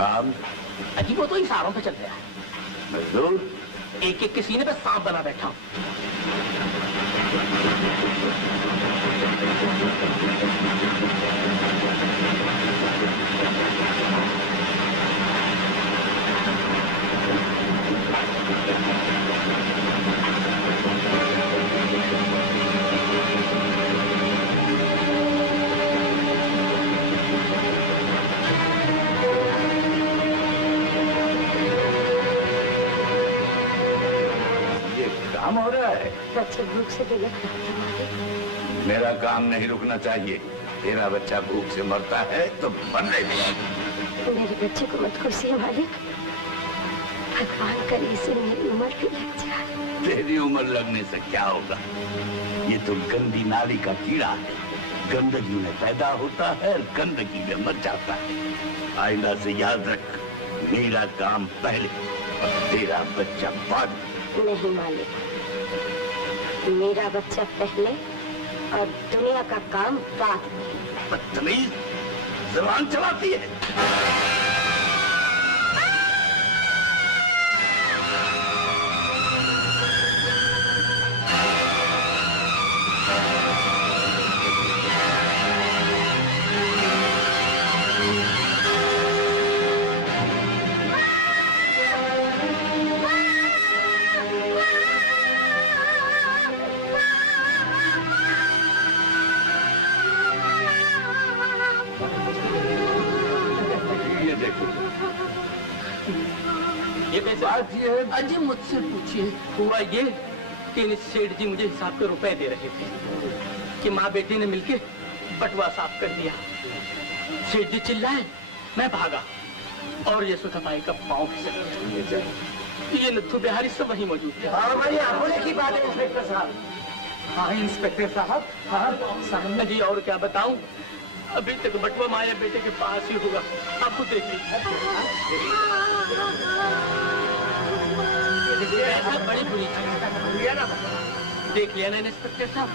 काम? अजी वो तो इशारों पे चल रहा है। मजदूर एक एक के सीने पे सांप बना बैठा हूं। हो रहा है। बच्चे भूख से बेलक रहे हैं। मेरा काम नहीं रुकना चाहिए। तेरा बच्चा भूख से मरता है तो मरने दे। मेरे बच्चे को मत कुर्सी मालिक। भगवान करे इसे मेरी उम्र भी लग जाए। तेरी उम्र लगने से क्या होगा? ये तो गंदी नाली का कीड़ा है। गंदगी में पैदा होता है और गंदगी में मर जाता है। आइंदा से याद रख, मेरा काम पहले और तेरा बच्चा बाद में। नहीं मालिक, मेरा बच्चा पहले और दुनिया का काम बाद में। बदतमीज, ज़बान चलाती है। अजी मुझसे पूछिए। हुआ ये कि सेठ जी मुझे हिसाब के रुपए दे रहे थे कि माँ बेटी ने मिलके बटुआ साफ कर दिया। सेठ जी चिल्लाए, मैं भागा और ये सुतपाई का पाँव फिसल गया। ये नथु बिहारी सब वहीं मौजूद थे। हाँ भाई, होने की बात है इंस्पेक्टर साहब। हाँ इंस्पेक्टर साहब। हाँ सामने जी, और क्या बताऊं, अभी तक बटुआ माया बेटे के पास ही होगा। आप खुद देख लीजिए। बड़ी बुरी चीज देख लिया ना इंस्पेक्टर साहब।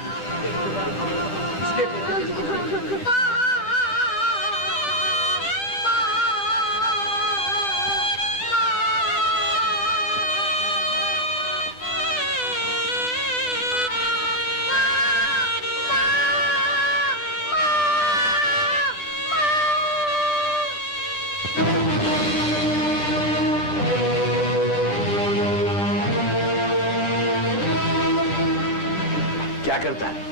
क्या करता है?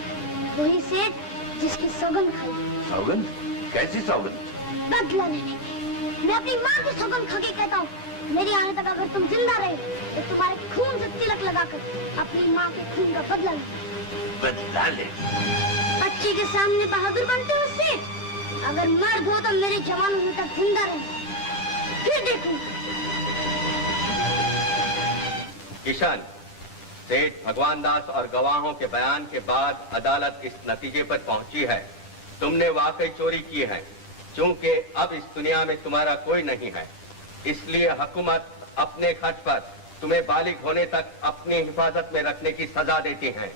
वही सेठ जिसकी सौगंध खाई। सौगंध? कैसी सौगंध? बदला लेने की। मैं अपनी माँ की सौगंध खा के कहता हूँ, मेरी आने तक अगर तुम जिंदा रहे तो तुम्हारे खून से तिलक लगाकर अपनी माँ के खून का बदला ले। बदला ले? बच्ची के सामने बहादुर बनते हो सेठ? अगर मर्द हो तो मेरे जवान होने तक जिंदा रहे, फिर देखूं। किशन, सेठ भगवान दास और गवाहों के बयान के बाद अदालत इस नतीजे पर पहुंची है, तुमने वाकई चोरी की है। क्योंकि अब इस दुनिया में तुम्हारा कोई नहीं है, इसलिए हुकूमत अपने खर्च पर तुम्हें बालिग होने तक अपनी हिफाजत में रखने की सजा देती है।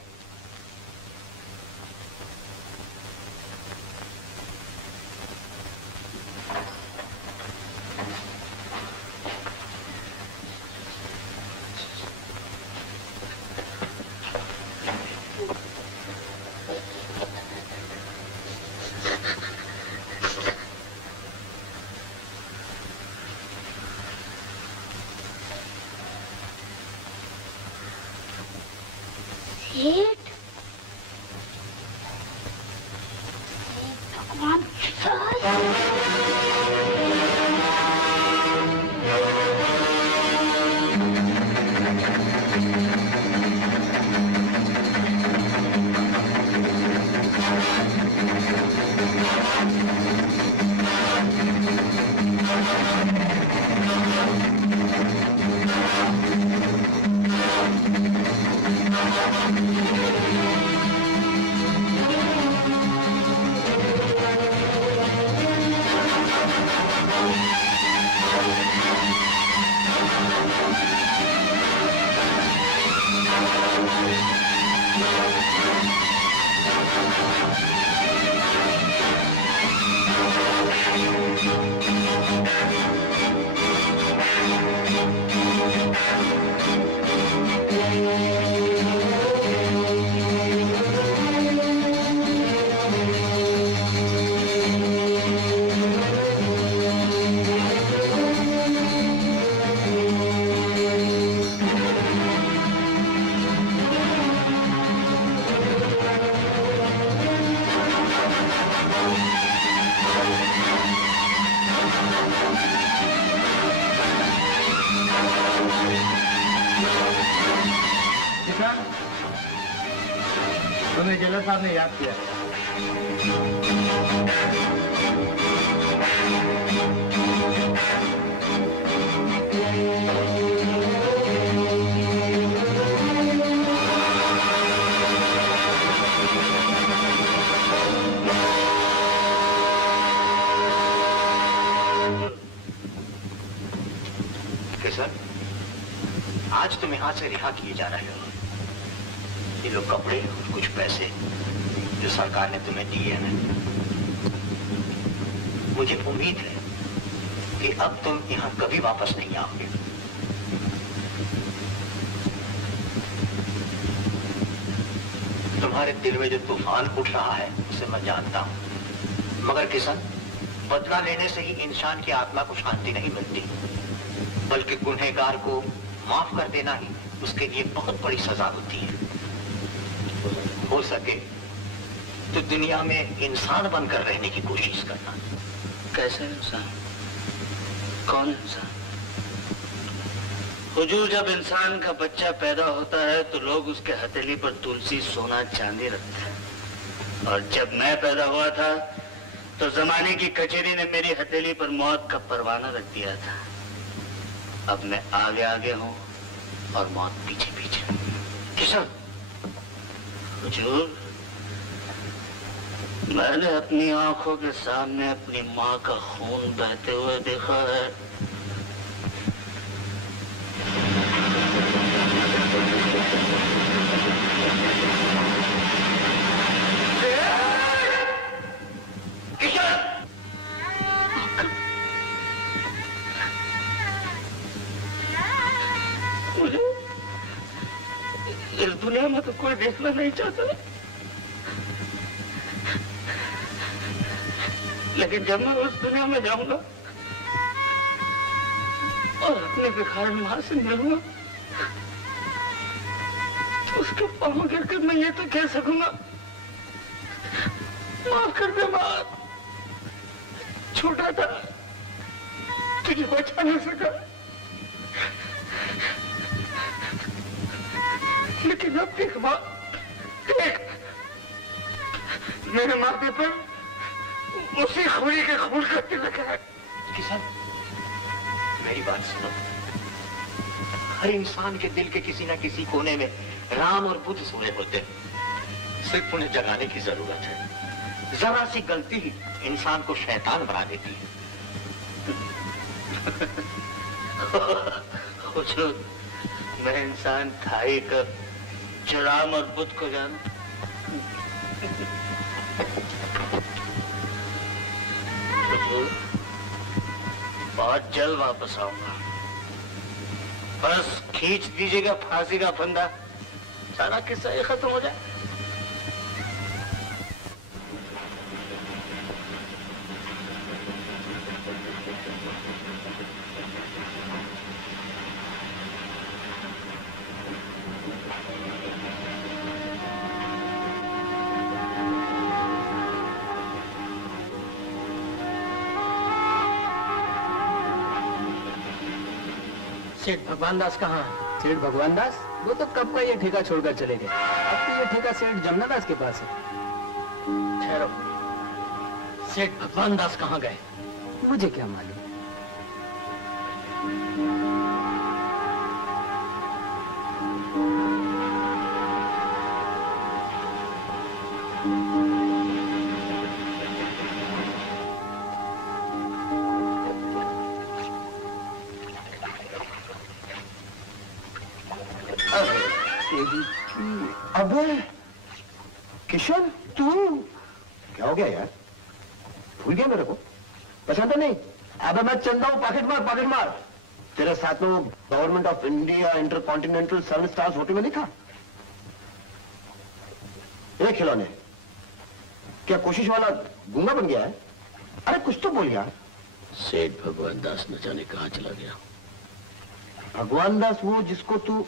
तुम्हें जेलर साहब ने याद किया। किशन, आज तुम यहां से रिहा किए जा रहे हो। ये लो कपड़े और कुछ पैसे जो सरकार ने तुम्हें दिए हैं। मुझे उम्मीद है कि अब तुम यहां कभी वापस नहीं आओगे। तुम्हारे दिल में जो तूफान उठ रहा है उसे मैं जानता हूं, मगर किशन, बदला लेने से ही इंसान की आत्मा को शांति नहीं मिलती, बल्कि गुनहगार को माफ कर देना ही उसके लिए बहुत बड़ी सजा होती है। हो सके तो दुनिया में इंसान बनकर रहने की कोशिश करना। कैसे इंसान? कौन इंसान? हुजूर, जब इंसान का बच्चा पैदा होता है तो लोग उसके हथेली पर तुलसी, सोना, चांदी रखते हैं। और जब मैं पैदा हुआ था तो जमाने की कचहरी ने मेरी हथेली पर मौत का परवाना रख दिया था। अब मैं आगे आगे हूं और मौत पीछे पीछे। किशन, हुजूर, मैंने अपनी आंखों के सामने अपनी माँ का खून बहते हुए देखा है। मुझे इस दुनिया में तो कोई देखना नहीं चाहता, लेकिन जब मैं उस दुनिया में जाऊंगा और अपने भिखारी मां से मिलूंगा, उसके पांव गिरकर मैं ये तो कह सकूंगा, माफ कर दे मां, छोटा था, तुझे बचा नहीं सका, लेकिन अब देख मां, देख मेरे माथे पर उसी खूनी के खून का तिलक है। किशन, मेरी बात सुनो। हर इंसान के दिल के किसी न किसी कोने में राम और बुद्ध सोए होते हैं। सिर्फ उन्हें जगाने की जरूरत है। जरा सी गलती ही इंसान को शैतान बना देती है। हुजूर, मैं इंसान था ही कब जो राम और बुद्ध को जानता। हुजूर, बहुत जल्द वापस आऊंगा। बस खींच दीजिएगा फांसी का फंदा, सारा किस्सा ही खत्म हो जाए। सेठ भगवान दास कहाँ है? सेठ भगवान दास? वो तो कब का ये ठेका छोड़कर चले गए। अब तो ये ठेका सेठ जमुना दास के पास है। ठहरो, सेठ भगवान दास कहाँ गए? मुझे क्या मालूम। अबे किशन, तू क्या हो गया यार? भूल गया मेरे को? पहचानता नहीं? अबे मैं चंदा हूं, पॉकेट मार। तेरे साथ में government of India intercontinental 7 stars hotel में नहीं था? ये खिलौने क्या कोशिश वाला गूंगा बन गया है? अरे कुछ तो बोल यार। सेठ भगवान दास न जाने कहाँ चला गया। भगवान दास वो जिसको तू...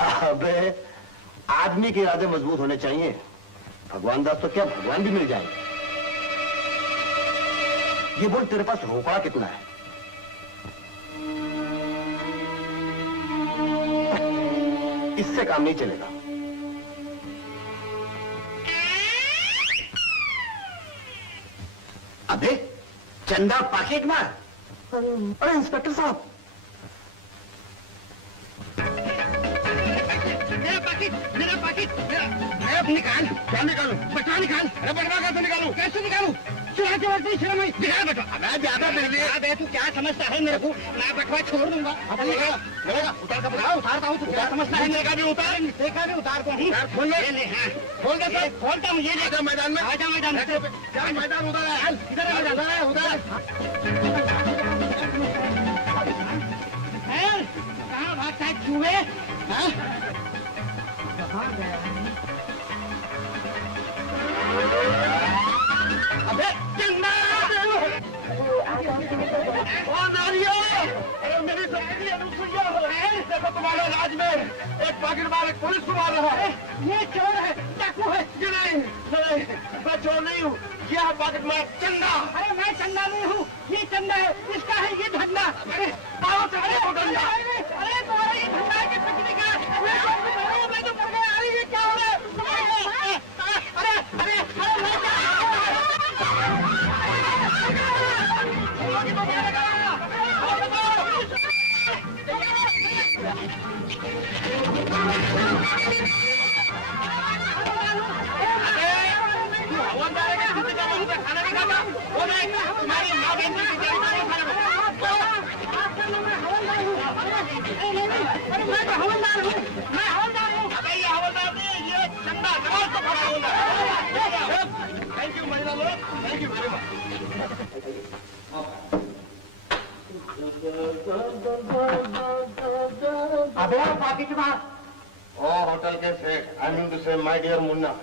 अबे आदमी के इरादे मजबूत होने चाहिए। भगवान दास तो क्या भगवान भी मिल जाए। ये बोल, तेरे पास रोकड़ा कितना है? इससे काम नहीं चलेगा। चंदा पॉकेट मार। अरे इंस्पेक्टर साहब, मेरा पैकेट निकाल। क्या निकालू? बटवा निकाल। अरे बटवा कैसे निकालू? कैसे निकालू? चुरा के वक्त ही मैं दिखा बटवा। मैं ज्यादा दे तू क्या समझता है मेरे को? मैं बटवा छोड़ दूंगा। उतार का बटवा उतारता हूँ। तू क्या समझता है? देखा भी उतार, देखा भी उतारता हूँ। खोल दे, खोल दे, खोलता हूँ। ये आजा मैदान में, आजा मैदान में। क्या मैदान उधर है? इधर है मैदान, उधर। कहाँ भागता है चूहे? अबे चंदा! मेरी सहेली अनुसुईया है। देखो तुम्हारे राज में एक पॉकेट मार एक पुलिस को मार रहा है। ये चोर है, डाकू है। नहीं, मैं चोर नहीं हूँ। ये है पॉकेट मार चंदा। अरे मैं चंदा नहीं हूँ, ये चंदा है। इसका है ये धंधा। अरे आओ चले हो धंधा। अरे तुम्हारा ये धंधा है कि पिकनिक का? मैं तो मर गया। अरे ये क्या हो रहा है? अरे अरे अरे मैं क्या खाना नहीं खाता? वो नहीं, तुम्हारी माँ बहन की खाना मैं तो हवलदार हूँ, मैं हवलदार हूँ। अरे ये हवलदार नहीं, ये चंदा नवाज को खड़ा हवलदार। थैंक यू महिला लोग, थैंक यू वेरी मच। अबे पॉकेट मार। ओ होटल के सेठ, आई मीन टू से माय डियर मुन्ना,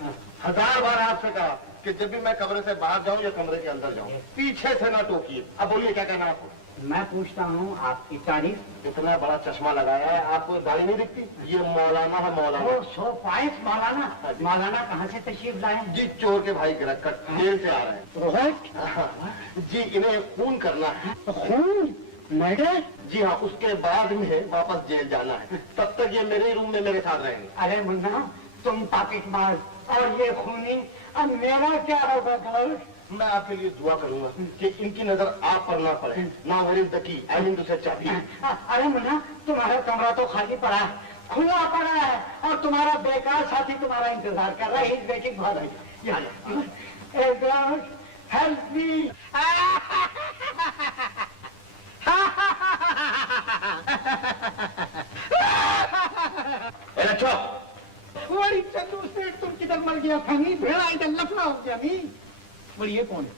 1000 बार आपसे कहा कि जब भी मैं कमरे से बाहर जाऊं या कमरे के अंदर जाऊं पीछे से ना टोकिए। अब बोलिए क्या कहना आपको? मैं पूछता हूँ आपकी तारीफ। इतना बड़ा चश्मा लगाया है, आपको दाढ़ी नहीं दिखती? ये मौलाना है, मौलाना। सो फाइस मौलाना। मौलाना कहाँ से तशरीफ लाए? जी चोर के भाई गिरफ्तार जेल से आ रहे हैं। रोहित जी इन्हें खून करना है। खून मर्डर? जी हाँ, उसके बाद में वापस जेल जाना है। तब तक ये मेरे रूम में मेरे साथ रहेंगे। अरे मुन्ना, तुम पॉकेट मार और ये खूनी, अब मेरा क्या होगा घर? मैं आपके लिए दुआ करूंगा कि इनकी नजर आप पर ना पड़े। ना where is the key, I mean to से चाबी। अरे मुन्ना, तुम्हारा कमरा तो खाली पड़ा है, खुला पड़ा है, और तुम्हारा बेकार साथी तुम्हारा इंतजार कर रहा है। इस वेटिंग फॉर हेल्प मी। बड़ी चंदू सेठ, तुम किधर मर गया था? नहीं भेड़ा इधर लफड़ा हो गया। नहीं बड़ी ये कौन है?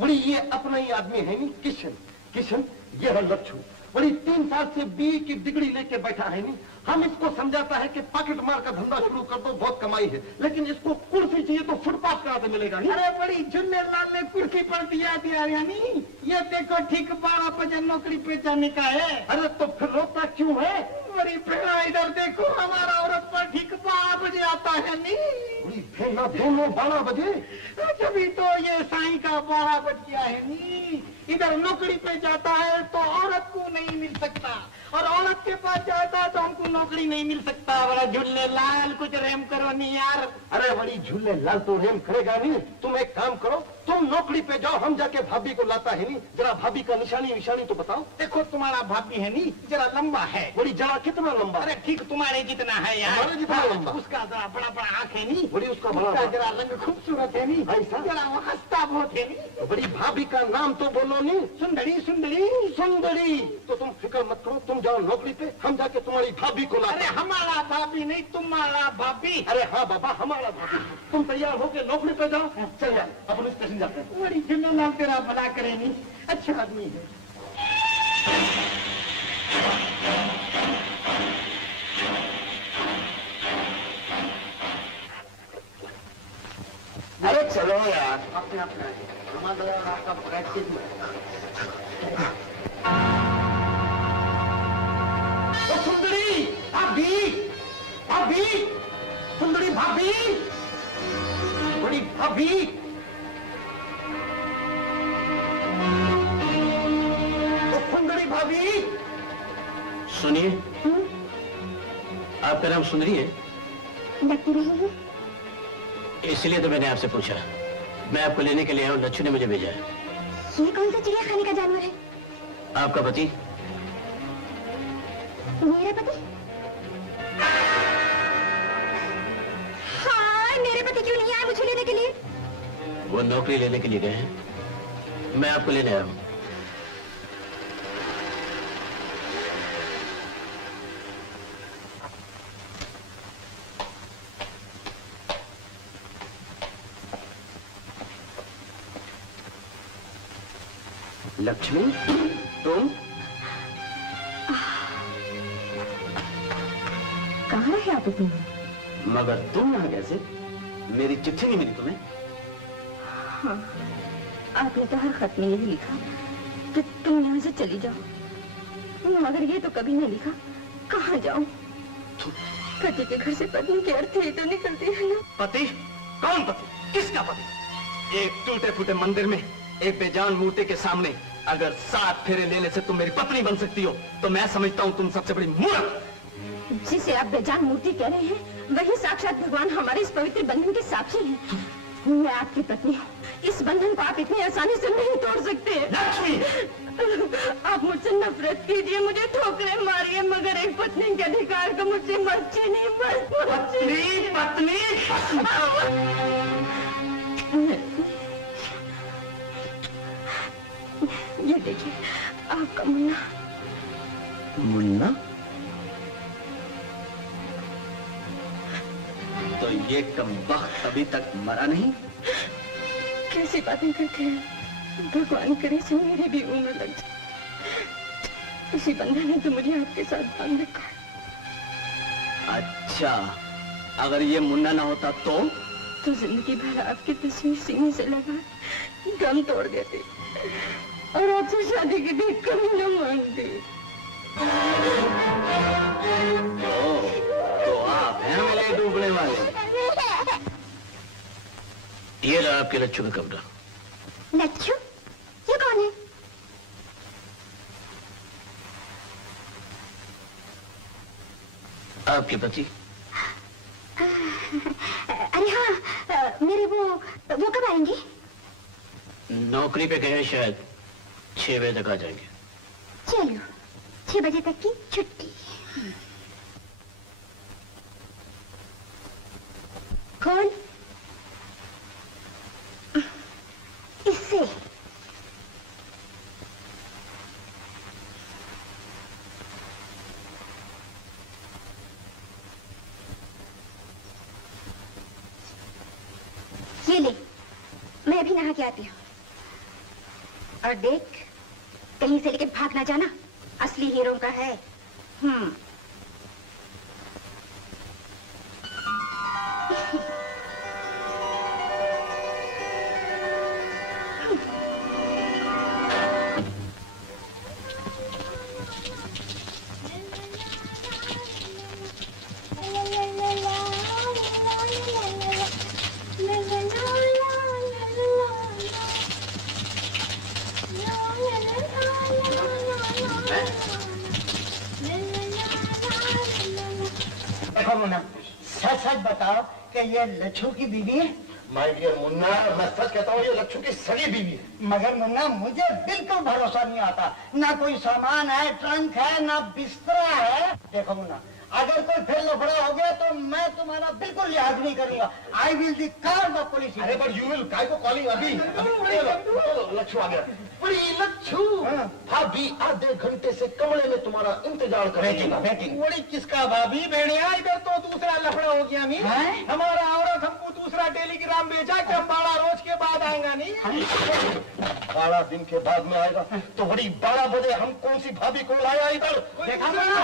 बड़ी ये अपना ही आदमी है नहीं, किशन। किशन ये है लच्छू। बड़ी 3 साल से बीए की डिग्री लेके बैठा है नहीं। हम इसको समझाता है कि पॉकेट मार का धंधा शुरू कर दो, बहुत कमाई है, लेकिन इसको कुर्सी चाहिए तो फुटपाथ कहाँ से मिलेगा? नहीं? अरे बड़ी झुन्ने लाल ने कुर्सी पर दिया यानी ये देखो ठीक 12 बजे नौकरी पे जाने का है। अरे तो फिर रोकता क्यों है? बड़ी भेड़ा इधर देखो, हमारा औरत पर ठीक 12 बजे आता है। नहीं बड़ी भेड़ा दोनों 12 बजे? जभी तो ये साईं का 12 बज गया है। नहीं इधर नौकरी पे जाता है तो औरत को नहीं मिल सकता, और औरत के पास जाता है तो हमको नौकरी नहीं मिल सकता। बड़ा झुल्ले लाल, कुछ रहम करो नहीं यार। अरे बड़ी झूले लाल तो रेम करेगा नहीं। तुम एक काम करो, तुम नौकरी पे जाओ, हम जाके भाभी को लाता है नहीं। जरा भाभी का निशानी तो बताओ। देखो तुम्हारा भाभी है नहीं, जरा लंबा है। बड़ी जरा कितना लंबा? अरे ठीक तुम्हारे जितना है यार। हमारे जितना लंबा? उसका जरा बड़ा बड़ा आँख है नहीं। बड़ी उसका बड़ा उसका जरा रंग खूबसूरत है नहीं। ऐसा? जरा वो हंसता बहुत है नहीं। बड़ी भाभी का नाम तो बोलो नहीं। सुंदरी सुंदरी सुंदरी। तो तुम फिक्र मत करो, तुम जाओ नौकरी पे, हम जाके तुम्हारी भाभी को लाते अरे हैं। हमारा भाभी नहीं, तुम्हारा भाभी। अरे हाँ बाबा, हमारा भाभी। तुम तैयार होके नौकरी पे जाओ। चल यार, अपन स्टेशन जाते हैं। बड़ी जिम्मेदार तेरा भला करे नहीं, अच्छा आदमी है। अरे चलो यार, अपने हमारा आपका प्रैक्टिस में। सुंदरी भाभी, भाभी, सुंदरी भाभी, बड़ी भाभी। सुंदरी भाभी। सुनिए, आपका नाम सुंदरी है? डकू रही है। इसलिए तो मैंने आपसे पूछा। मैं आपको लेने के लिए आया हूँ, लच्छू ने मुझे भेजा है। ये कौन सा चिड़िया खाने का जानवर है? आपका पति? मेरा पति? हाँ, मेरे पति क्यों नहीं आए मुझे लेने के लिए? वो नौकरी लेने के लिए गए हैं, मैं आपको लेने आया हूं। लक्ष्मी, तुम कहाँ रहे आप इतनी? मगर तुम यहाँ कैसे? मेरी चिट्ठी नहीं मिली तुम्हें? हाँ, आपने तो हर खत में यही लिखा कि तुम यहाँ से चली जाओ, मगर ये तो कभी नहीं लिखा कहाँ जाओ। पति के घर से पत्नी के अर्थ ये तो निकलती है ना। पति? कौन पति? किसका पति? एक टूटे फूटे मंदिर में एक बेजान मूर्ति के सामने अगर 7 फेरे लेने से तुम मेरी पत्नी बन सकती हो तो मैं समझता हूँ तुम सबसे बड़ी मूर्ख। जिसे आप बेजान मूर्ति कह रहे हैं वही साक्षात भगवान हमारे इस पवित्र बंधन के साक्षी हैं। मैं आपकी पत्नी हूँ, इस बंधन को आप इतनी आसानी से नहीं तोड़ सकते। लक्ष्मी, आप मुझसे नफरत कीजिए, मुझे ठोकरे मारिए, मगर एक पत्नी के अधिकार को मुझसे मत छीनिए। पत्नी पत्नी ये देखिए आपका मुन्ना। मुन्ना? तो ये कमबख्त अभी तक मरा नहीं? कैसी बातें करते हैं? भगवान करे से मेरी भी उम्र लग जाए। इसी बंधन ने तो मुझे आपके साथ बांध रखा है। अच्छा, अगर ये मुन्ना ना होता तो जिंदगी भर आपकी तस्वीर सीने से लगा दम तोड़ देती और आपसे शादी की भी कभी न मांगती। तो आप हैं मिले डूबने वाले। ये रहा आपके लच्छू का कमरा। लच्छू? ये कौन है? आपके पति? अरे हाँ, मेरे वो कब आएंगे? नौकरी पे गए हैं, शायद 6 बजे तक आ जाएंगे। चलो, 6 बजे तक की छुट्टी। कौन? इससे ये ले, मैं अभी नहा के आती हूँ। और देख, कहीं से लेके भाग ना जाना, असली हीरो का है। देखो मुन्ना, सच सच बताओ कि ये लच्छू की बीवी है? माय डियर मुन्ना, मैं सच कहता हूँ ये लच्छू की सगी बीवी है। मगर मुन्ना मुझे बिल्कुल भरोसा नहीं आता, ना कोई सामान है, ट्रंक है, ना बिस्तरा है। देखो मुन्ना, अगर कोई फिर लफड़ा हो गया तो मैं तुम्हारा बिल्कुल लिहाज नहीं करूंगा। I will the call the police. अरे पर यू विल काय को कॉलिंग अभी लच्छू आ गया। बड़ी लच्छू, भाभी आधे घंटे से कमरे में तुम्हारा इंतजार कर रही है। बड़ी किसका भाभी भेड़िया, इधर तो दूसरा लफड़ा हो गया नहीं। हमारा औरत हमको दूसरा टेलीग्राम भेजा कि हम 12 रोज के बाद आएगा नहीं। 12 दिन के बाद में आएगा तो बड़ी 12 बजे हम कौन सी भाभी को लाया इधर? देखा मुन्ना,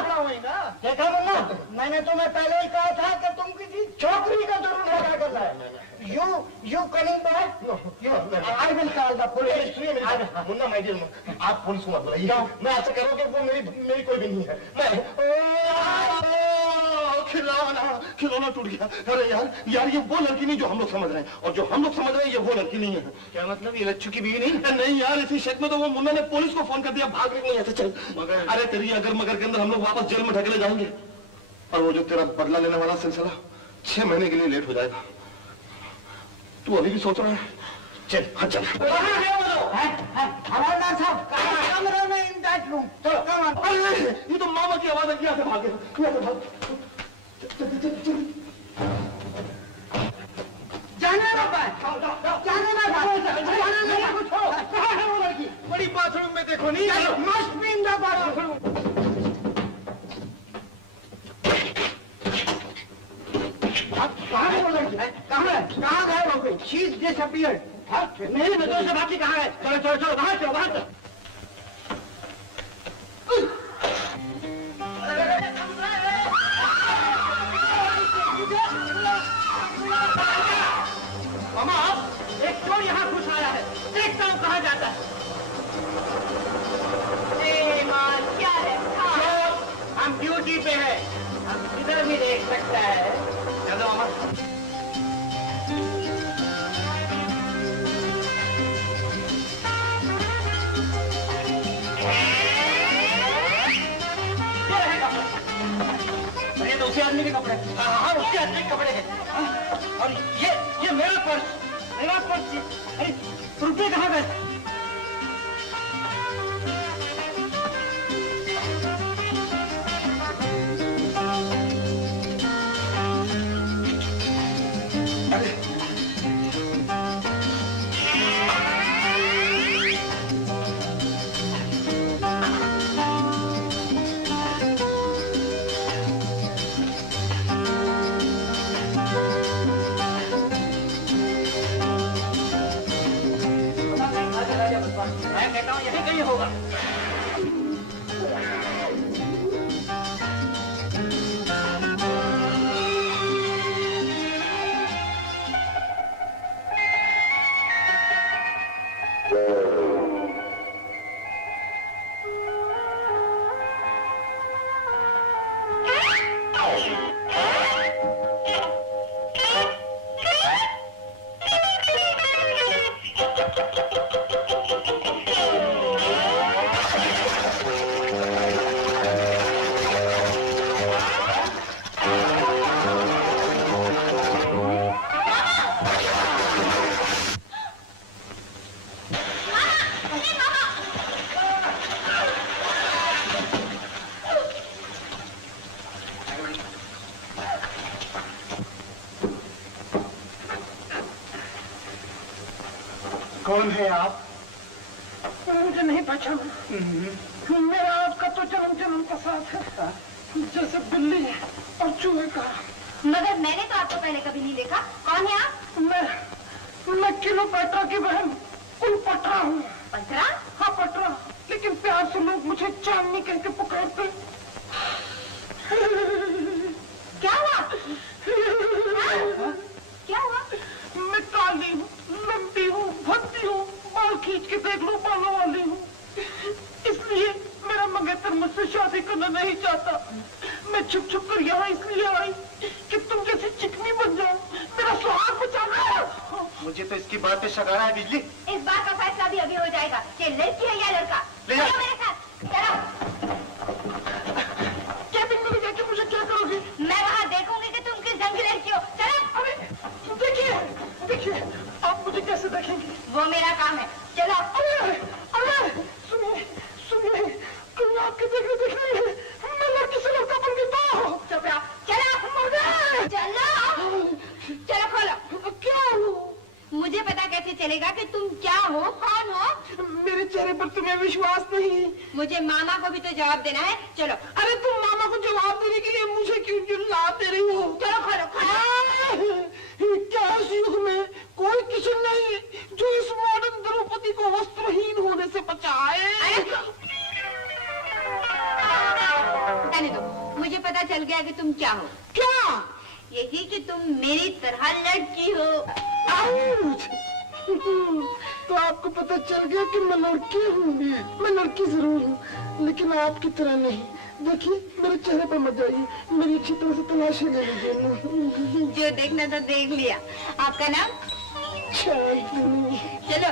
देखा मुन्ना, मैंने तुम्हें पहले ही कहा था कि तुम किसी छोकरी का जरूर लगा कर लाए। You coming back? I will call the police. Munna my dear, आप पुलिस को मत बुलाइए। मैं ऐसा कह रहा हूँ कि वो मेरी कोई भी नहीं है। खिलौना टूट गया। अरे यार ये वो लड़की नहीं जो हम लोग समझ रहे हैं, और जो हम लोग समझ रहे हैं ये वो लड़की नहीं है। क्या मतलब? ये लच्छू की बीवी नहीं? नहीं यार, इसी शक में तो वो मुन्ना ने पुलिस को फोन कर दिया, भाग रही नहीं ऐसे चल। अरे तेरी अगर मगर के अंदर हम लोग वापस जेल में ढकेले जाएंगे, और वो जो तेरा बदला लेने वाला सिलसिला 6 महीने के लिए लेट हो जाएगा। तू अभी भी सोच रहा है चल हाँ चल। हवलदार साहब कमरे में इन दैट रूम। चलो कम ऑन। अरे ये तो मामा की आवाज है, यहाँ से भागे, यहाँ से भाग। जाने ना पाए, जाने ना पाए, जाने ना कुछ हो। कहाँ है वो लड़की? बड़ी बाथरूम में देखो नहीं। Must be in the bathroom. कहाँ है वो लड़की? कहाँ गए हो गई? She is disappeared. नहीं मैं तो से भागी कहाँ है? चलो चलो चलो बाहर चलो बाहर चलो। मामा एक चोर यहाँ घुस आया है, देखता हूँ कहाँ जाता है। क्या है? चोर हम ड्यूटी पे है, हम किधर भी देख सकता है। चलो मामा। ये तो उसी आदमी के कपड़े। हाँ उसके आदमी के कपड़े हैं। और ये मेरा पर्स अरे रुपये कहाँ गए? मैं कहता हूँ यही कहीं होगा। कौन है आप? मुझे नहीं पहचाना। मेरा आपका तो जन्म का साथ है, जैसे बिल्ली और चूहे का। मगर मैंने तो आपको पहले कभी नहीं देखा। कौन है आप? मैं किलोपेट्रा की बहन कुलपट्रा हूँ। पटरा? हाँ पटरा, लेकिन प्यार से लोग मुझे चांदनी कह के पुकारते। क्या हुआ? क्या हुआ? मैं काली हूँ, लंबी हूँ, भद्दी हूँ, बाल खींच के देख लो बालों वाली हूँ। इसलिए मेरा मंगेतर मुझसे शादी करना नहीं चाहता। मैं छुप छुप कर यहाँ इसलिए आई कि तुम जैसी चिकनी बन जाओ, मेरा सुहाग बचा लो। मुझे तो इसकी बात पे शक आ रहा है बिजली। इस बात का फैसला भी अभी हो जाएगा कि लड़की है या लड़का। ले जा। चलो मेरे साथ, चलो। कैबिन में जाके मुझे क्या करोगी? मैं वहाँ देखूंगी कि तुम किस ढंग की लड़की हो। चलो। देखिए देखिए, आप मुझे कैसे देखेंगी? वो मेरा काम है। चलो। अरे सुनिए सुनिए, कहीं आपके देखने दिख रही है, मैं लड़की से लड़का बन गया। चुप रहो। चलो। चलो। चलो खोलो। क्या हो? मुझे पता कैसे चलेगा कि तुम क्या हो, कौन हो? मेरे चेहरे पर तुम्हें विश्वास नहीं? मुझे मामा को भी तो जवाब देना है। चलो। अरे तुम मामा को जवाब देने के लिए मुझे क्यों जुल्लात दे रही हो? चलो खोलो खोलो। क्या इस युग में कोई किशन नहीं जो इस मॉडर्न द्रौपदी को वस्त्रहीन होने से बचाए? रहने दो, मुझे पता चल गया कि तुम क्या हो। क्या? यही कि तुम मेरी तरह लड़की हो। आउच! तो आपको पता चल गया कि मैं लड़की हूँ। मैं लड़की जरूर हूँ, लेकिन आपकी तरह नहीं। देखिए मेरे चेहरे पर मत जाइए, मेरी अच्छी तरह से तलाशी ले लीजिए। जो देखना था देख लिया। आपका नाम? चांदनी। चलो।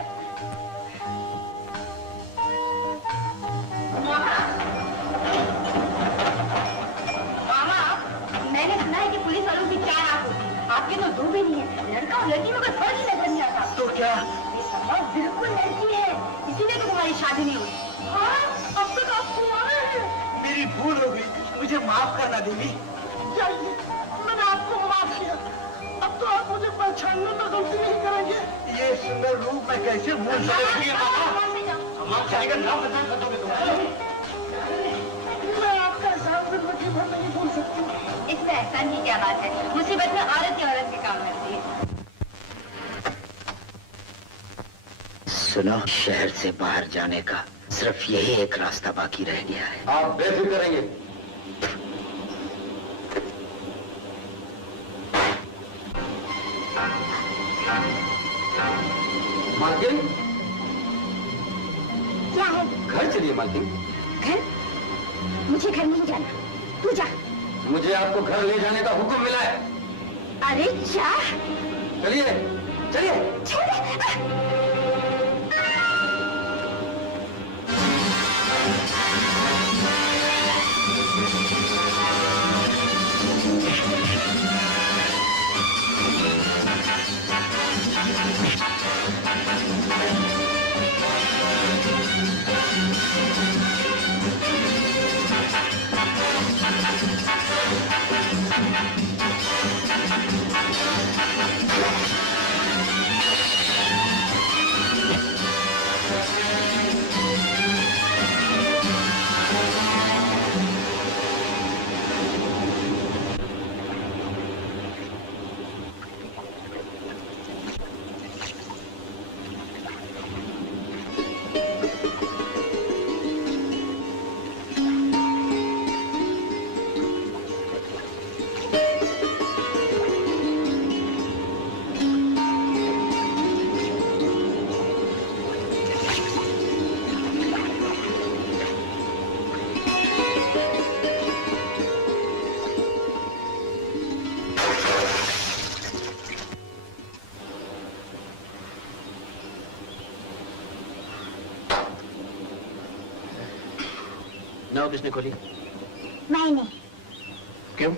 मामा, मैंने सुना है कि पुलिस वालों की 4 आंख होती है। आपके तो 2 भी नहीं है। लड़का और लड़की में कोई फर्क ही नजर नहीं आता। तो क्या? ये और बिल्कुल लड़की है, इसीलिए तो तुम्हारी शादी नहीं हुई। हाँ, अब तक आप कुंवारे हैं। मेरी भूल हो गई, मुझे माफ करना देवी। जाइए, मैंने आपको माफ किया। अब तो आप मुझे पहचानने में गलती नहीं करेंगे। ये सुंदर रूप मैं कैसे भूल सकती मैं आपका एहसान जिंदगी भर नहीं भूल सकती। इसमें एहसान की क्या बात है? मुसीबत में औरत की औरत के काम करती है। सुनो, शहर से बाहर जाने का सिर्फ यही एक रास्ता बाकी रह गया है। आप बेफिक्र रहेंगे। मालकिन, क्या है? घर चलिए मालकिन। घर? मुझे घर नहीं जाना, तू जा। मुझे आपको घर ले जाने का हुक्म मिला है। अरे जा। चलिए चलिए। नाव किसने खोली? मैंने। क्यों?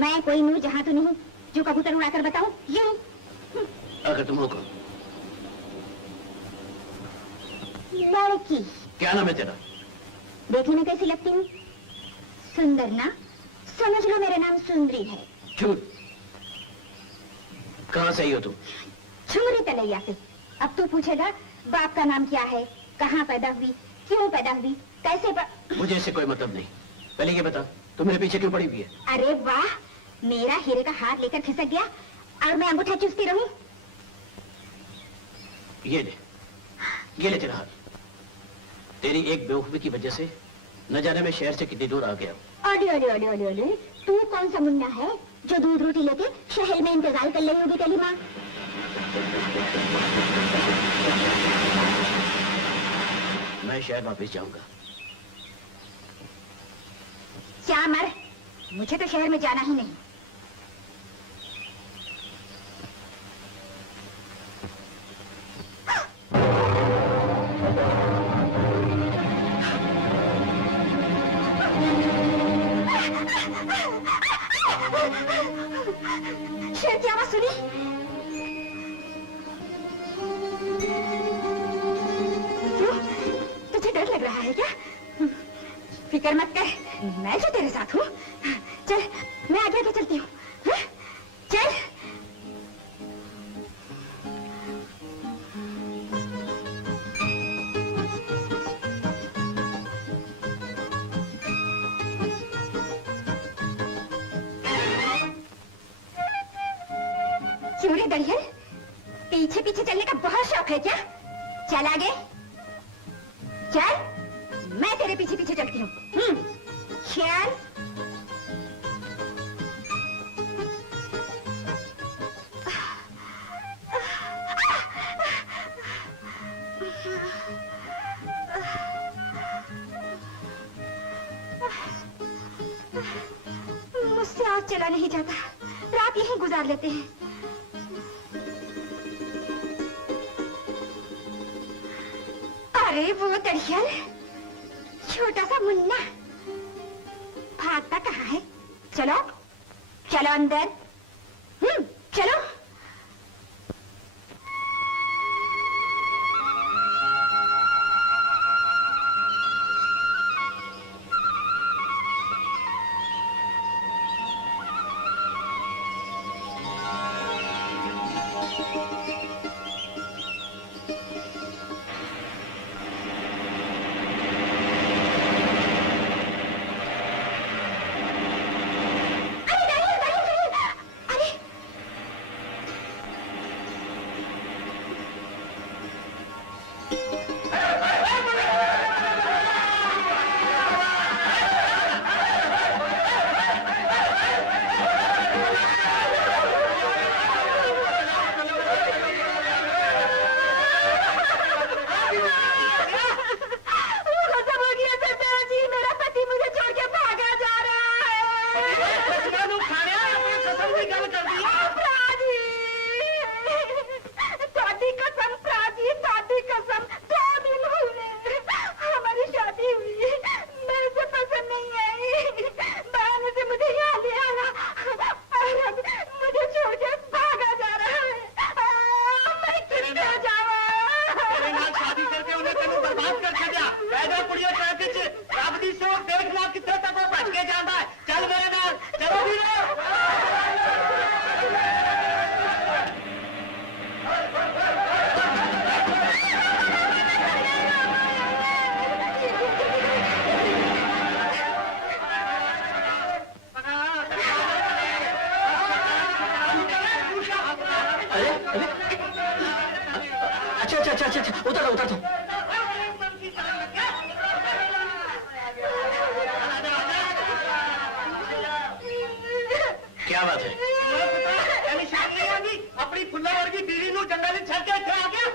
मैं कोई नूर जहां तो नहीं जो कबूतर उड़ाकर बताऊं? यूं। आखिर तुम हो कौन? लड़की। क्या नाम है तेरा? देखने में कैसी लगती हूँ? सुंदर ना? समझ लो मेरा नाम सुंदरी है। झूठ। कहाँ से आई हो तुम? छुरी तलैया से। अब तू पूछेगा बाप का नाम क्या है, कहाँ पैदा हुई, क्यों पैदा हुई, कैसे मुझे इससे कोई मतलब नहीं। पहले ये बता, तुम मेरे पीछे क्यों पड़ी हुई है? अरे वाह, मेरा हीरे का हार लेकर खिसक गया और मैं अंगूठा चूसती रहूं? ये ले तेरा हार। तेरी एक बेवकूफी की वजह से न जाने मैं शहर से कितनी दूर आ गया। अरे अरे अरे अरे अरे, तू कौन सा मुन्ना है जो दूध रोटी लेके शहर में इंतजार कर रही होगी तेरी माँ? मैं शहर वापस जाऊंगा। क्या मर, मुझे तो शहर में जाना ही नहीं। शेर की आवाज सुनी? क्यों? तुझे डर लग रहा है क्या? फिक्र मत कर, मैं जो तेरे साथ हूँ। चल, मैं आगे आगे चलती हूँ। हाँ? चल। क्यों रे दरियल, पीछे पीछे चलने का बहुत शौक है क्या? चल आगे चल, मैं तेरे पीछे पीछे चलती हूँ। चल। मुझसे आज चला नहीं जाता, रात यहीं गुजार लेते हैं। अरे वो दरियल, छोटा सा मुन्ना भागता कहाँ है? चलो चलो अंदर। चलो। कर दिया? शादी कसम प्राजी, शादी कसम, 2 दिन हुए हमारी शादी हुई, मेरे से पसंद नहीं आई, बहन से मुझे यहाँ ले आया और अब मुझे छोड़ के भागा जा रहा है। मैं कितना जावा? तेरे नाल शादी करके उन्हें तेनू बर्बाद कर छड्या। पैदा कुड़ियों ट्रैफिक च रब दी सोच देख ला किथे तक वो भज के जांदा है। चल मेरे नाल, चलो वीरो। अच्छा, उतर दो। क्या बात है? अपनी फुल्ला वर्गी बीवी नू जंगल छड़ के इत्थे आ गया।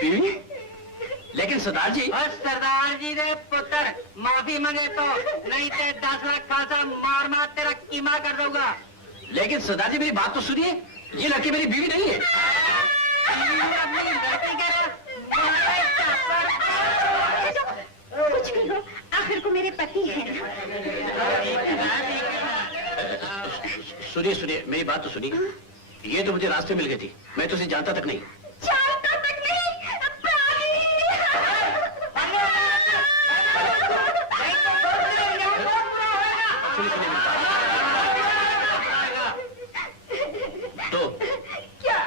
बीवी? लेकिन सरदार जी। और सरदार जी दे पुत्र माफी मांगे तो, नहीं ते 10 लाख खासा मार मार तेरा कीमा कर दूंगा। लेकिन सरदार जी मेरी बात तो सुनिए, ये लड़की मेरी बीवी नहीं है। कुछ भी हो, आखिर को मेरे पति हैं। सुनिए, मेरी बात तो सुनिए। ये तो मुझे रास्ते मिल गई थी, मैं तो उसे जानता तक नहीं। जानता तक नहीं? तो क्या?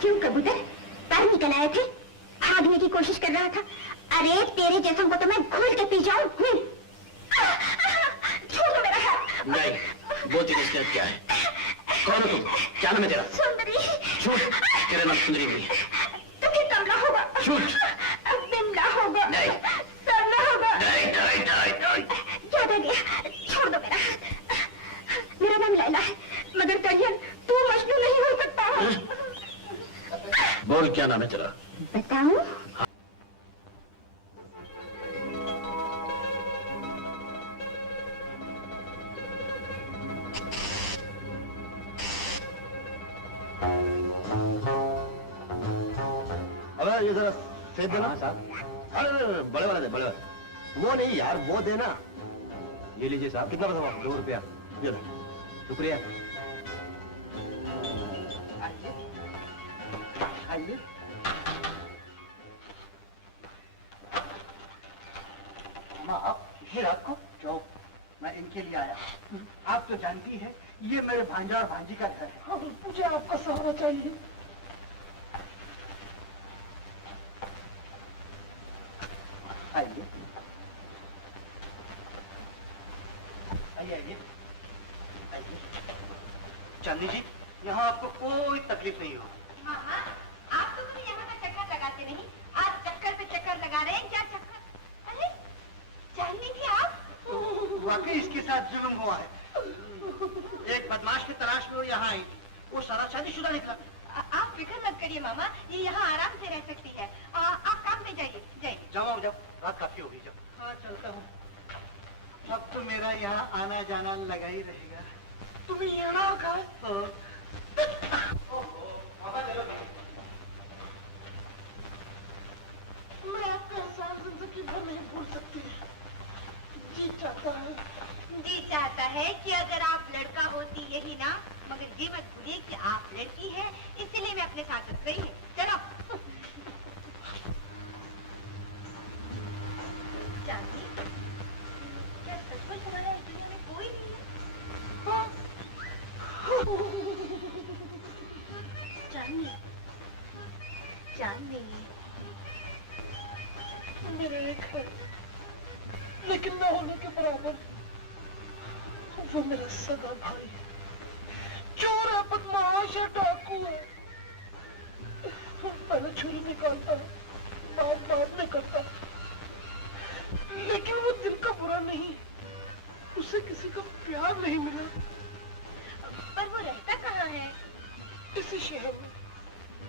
क्यों कबूतर, पैर निकल आए थे? भागने की कोशिश कर रहा था? अरे तेरे जैसों को तो मैं घूर के पी जाऊं। छोड़ दो मेरा हाथ। नहीं, बोलती किसने क्या है? कौन हो तुम? क्या नाम है तेरा? सुंदरी। झूठ, तेरा नाम सुंदरी नहीं है। तुम्हें कमला होगा। झूठ। बिमला होगा। नहीं। सरना होगा। नहीं। याद आ गया, छोड़ दो मेरा हाथ। मेरा नाम लैला है, मगर करियन तू मजनू नहीं हो सकता। बोल, क्या नाम है तेरा? बताऊं? अबे ये जरा सेब देना साहब। अरे बड़े वाला दे, बड़े वाला। वो नहीं यार, वो देना। ये लीजिए साहब। कितना बताओ? 2 रुपया। ये लो। शुक्रिया। आइए। माँ, ये रात को जाओ, मैं इनके लिए आया। आप तो जानती है, ये मेरे भांजा और भांजी का घर है। मुझे आपका सहारा चाहिए। आइए आइए आइए। चांदी जी, यहाँ आपको कोई तकलीफ नहीं हो। मामा, आप तो मुझे यहाँ का चक्कर लगाते नहीं, आज चक्कर पे चक्कर लगा रहे हैं। क्या चक्कर? अरे जानती थी आप? वाकई इसके साथ जुल्म हुआ है। एक बदमाश की तलाश में वो यहाँ आई थी, वो सारा शादीशुदा निकला। आप फिक्र मत करिए मामा, ये यहाँ आराम से रह सकती है। आप काम पे जाइए। जाओ, रात काफी हो गई। जब हाँ, चलता हूँ। अब तो मेरा यहाँ आना जाना लगा ही रहेगा। तुम्हें यहाँ का मैं आपका एहसान जिंदगी भर नहीं भूल सकती। जी चाहता है कि अगर आप लड़का होती यही ना, मगर जी मत भूलिए कि आप लड़की है, इसलिए मैं अपने साथ रख रही हूँ। चलो। चांदी, क्या सचमुच तुम्हारा इस दुनिया में कोई नहीं है? चांदी, मेरे एक है, लेकिन न होने के बराबर। वो मेरा सगा भाई है, चोर है, बदमाश है, डाकू है। पहले छुरी निकालता है, बाद में करता है। लेकिन वो दिल का बुरा नहीं, उसे किसी का प्यार नहीं मिला। पर वो रहता कहाँ है? इसी शहर में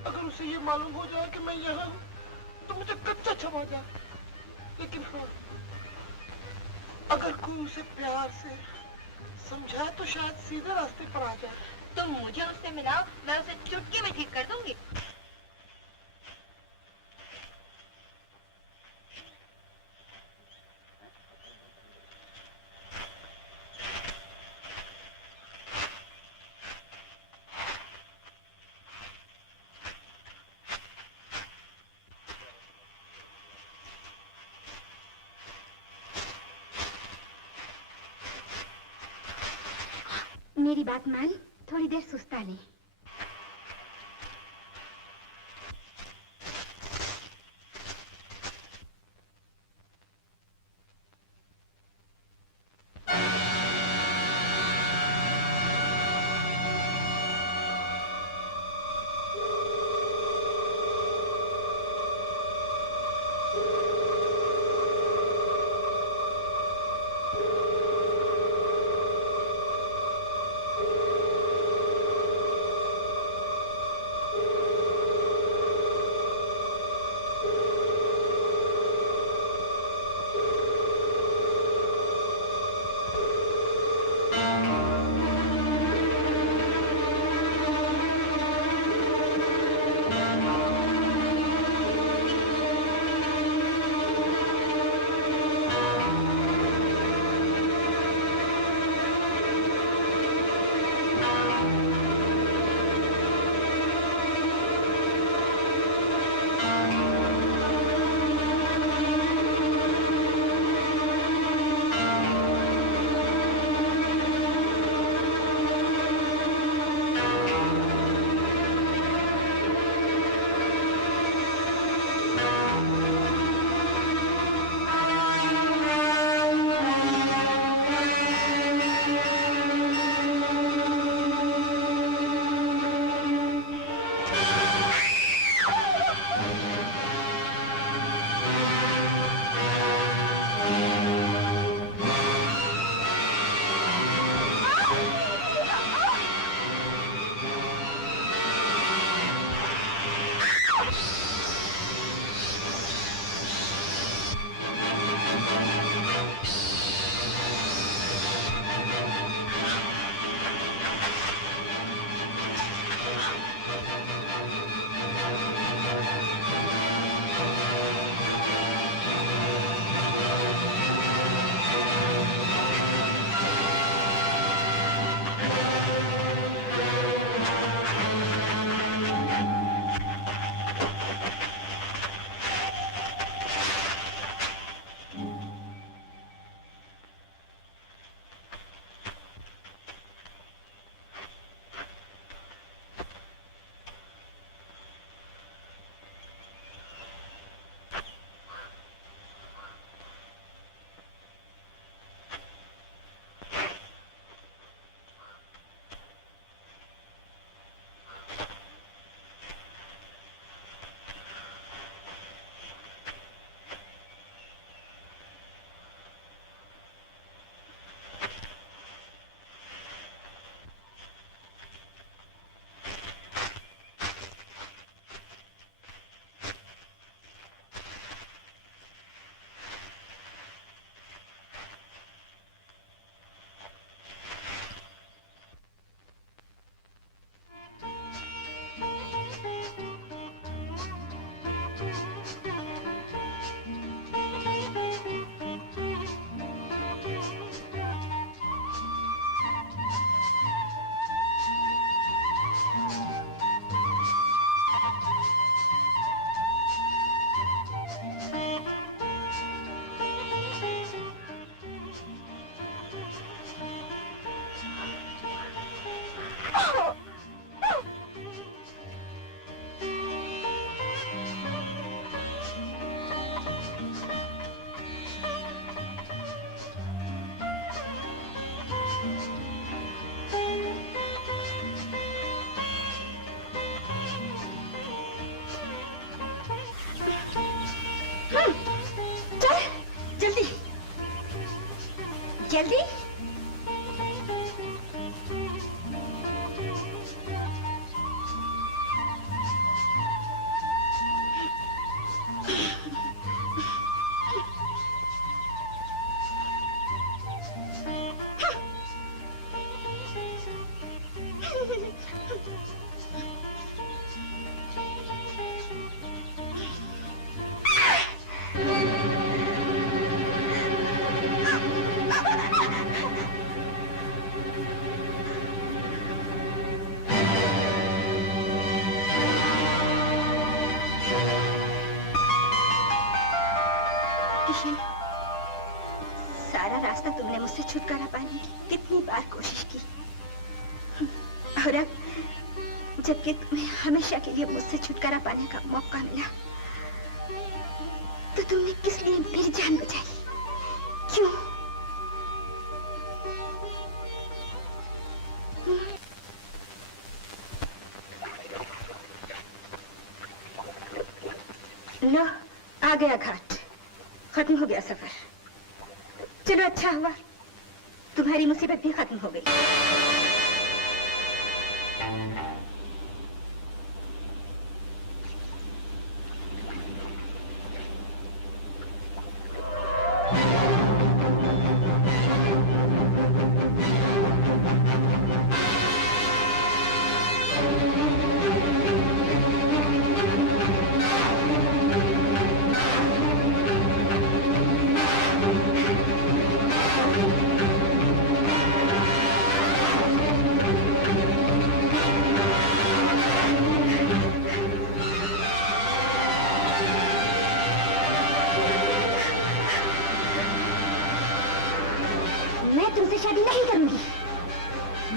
अगर उसे ये मालूम हो जाए कि मैं यहाँ हूँ तो मुझे कच्चा क्षमा जाए। लेकिन हाँ, अगर कोई उसे प्यार से समझाए तो शायद सीधे रास्ते पर आ जाए। तुम मुझे उससे मिलाओ, मैं उसे चुटकी में ठीक कर दूंगी। मेरी बात मान, थोड़ी देर सुस्ता ले। जल्दी। किशन, सारा रास्ता तुमने मुझसे छुटकारा पाने की कितनी बार कोशिश की, और अब जबकि तुम्हें हमेशा के लिए मुझसे छुटकारा पाने का मौका मिला, तो तुमने किस लिए मेरी जान बचाई? क्यों? लो, आ गया घाट, खत्म हो गया सफर। चलो, अच्छा हुआ तुम्हारी मुसीबत भी खत्म हो गई। मैं तुमसे शादी नहीं करूंगी,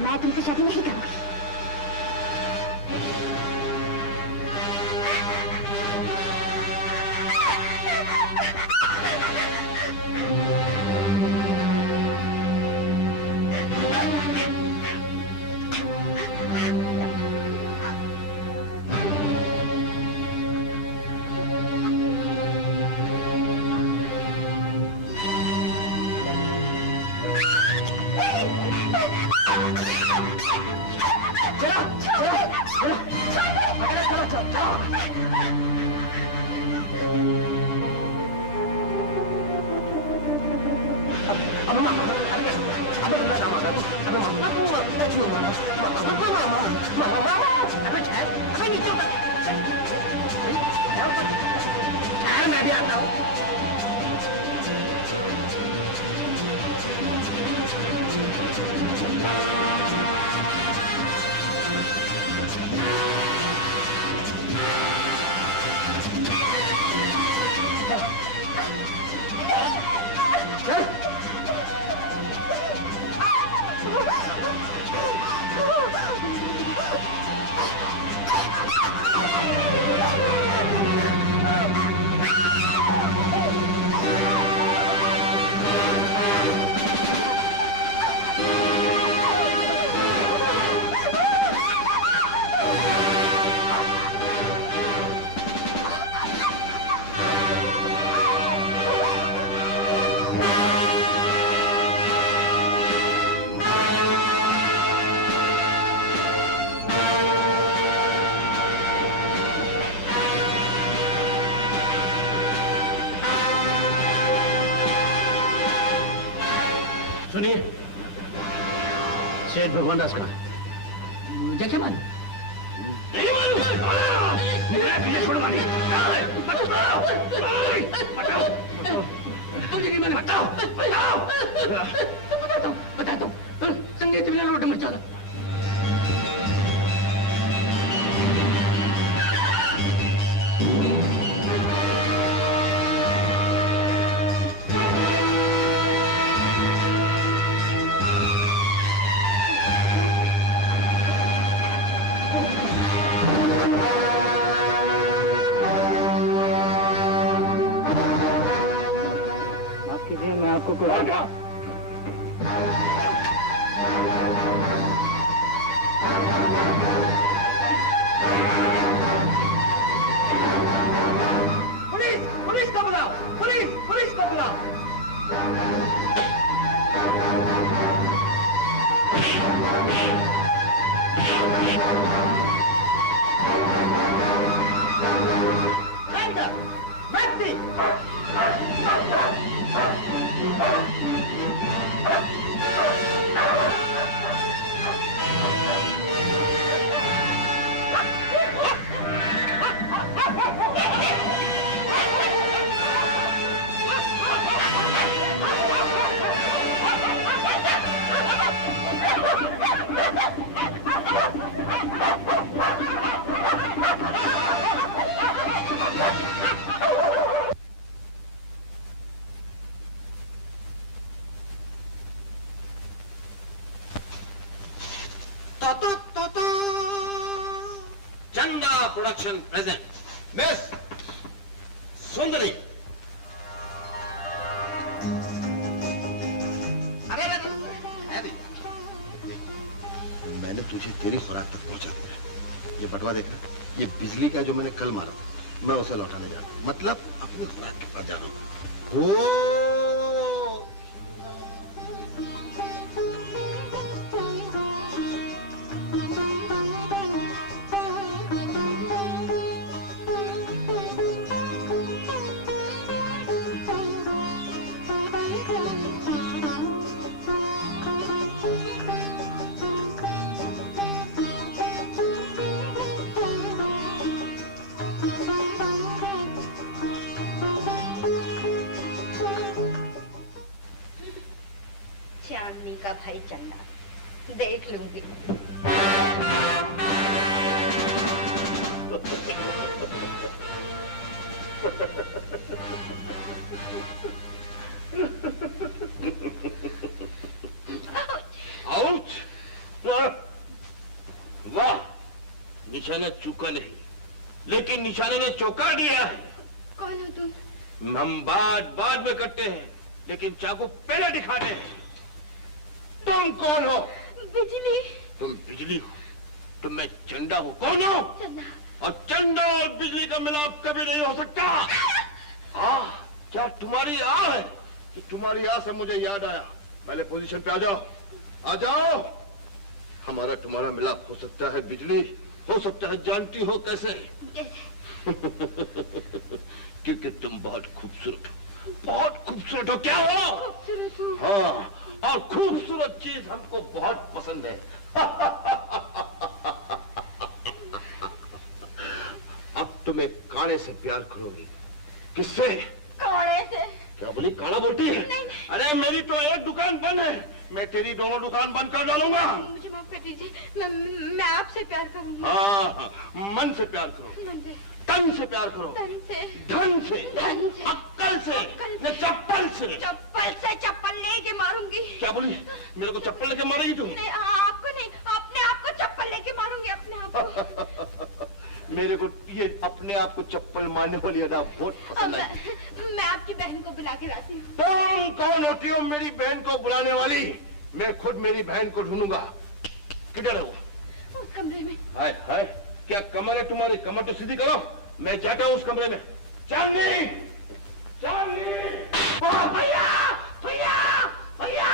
मैं तुमसे शादी नहीं करूंगी। मैं भी आता हूँ। सुनिए, सेठ भगवान दास कहाँ है? जैसे मन बताता हूँ, संगीत बिना लोटे मत चलो। पुलिस को बुलाओ, पुलिस को बुलाओ। प्रोडक्शन प्रेजेंट मिस सुंदरी। अरे मैंने तुझे तेरी खुराक तक पहुंचा दिया। ये बटवा देखा, ये बिजली का जो मैंने कल मारा था, मैं उसे लौटाने जा रहा हूं। मतलब अपनी खुराक के पास जा रहा हूं। चांदनी का भाई चन्ना देख लूंगी। आउट! वाह, निशाना चूका नहीं, लेकिन निशाने ने चौका दिया है। कौन हो तुम? हम बाद में करते हैं, लेकिन चाकू पहले दिखाते हैं। तुम कौन हो? बिजली। तुम बिजली हो तो मैं चंदा हूँ। कौन हो? चन्ना। और चंदा और बिजली का मिलाप कभी नहीं हो सकता। क्या तुम्हारी आ है? कि तुम्हारी आ से मुझे याद आया। पहले पोजीशन पे आ जाओ, आ जाओ। हमारा तुम्हारा मिलाप हो सकता है बिजली, हो सकता है जानती हो कैसे? क्योंकि तुम बहुत खूबसूरत हो, बहुत खूबसूरत हो। क्या हो? खूबसूरत हूँ। हाँ, और खूबसूरत चीज हमको बहुत पसंद है। अब तुम एक काणे से प्यार करोगी। किससे? काणे से। क्या बोली? काना बोलती है? नहीं। अरे मेरी तो एक दुकान बंद है, मैं तेरी दोनों दुकान बंद कर डालूंगा। मुझे माफ कर दीजिए, मैं आपसे प्यार करूंगी। हाँ, मन से प्यार करो, मन से। तन से प्यार करो, धन से। धन से, धन से। अक्कल से, अक्कल न चप्पल से। चप्पल से चप्पल लेके मारूंगी। क्या बोली? मेरे को चप्पल लेके मारेगी तू? नहीं, आपको नहीं, अपने आप को चप्पल लेके मारूंगी, अपने आप को। मेरे को ये अपने आप को चप्पल मारने वाली अदा बहुत पसंद है। मैं आपकी बहन को बुला के लाती हूँ। तुम कौन होती हो मेरी बहन को बुलाने वाली? मैं खुद मेरी बहन को ढूंढूंगा। किधर है वो? उस कमरे में। हाय हाय, क्या कमर है तुम्हारी? कमर तो सीधी करो, मैं जाता हूँ उस कमरे में। चांदनी, चांदनी, भैया, भैया, भैया!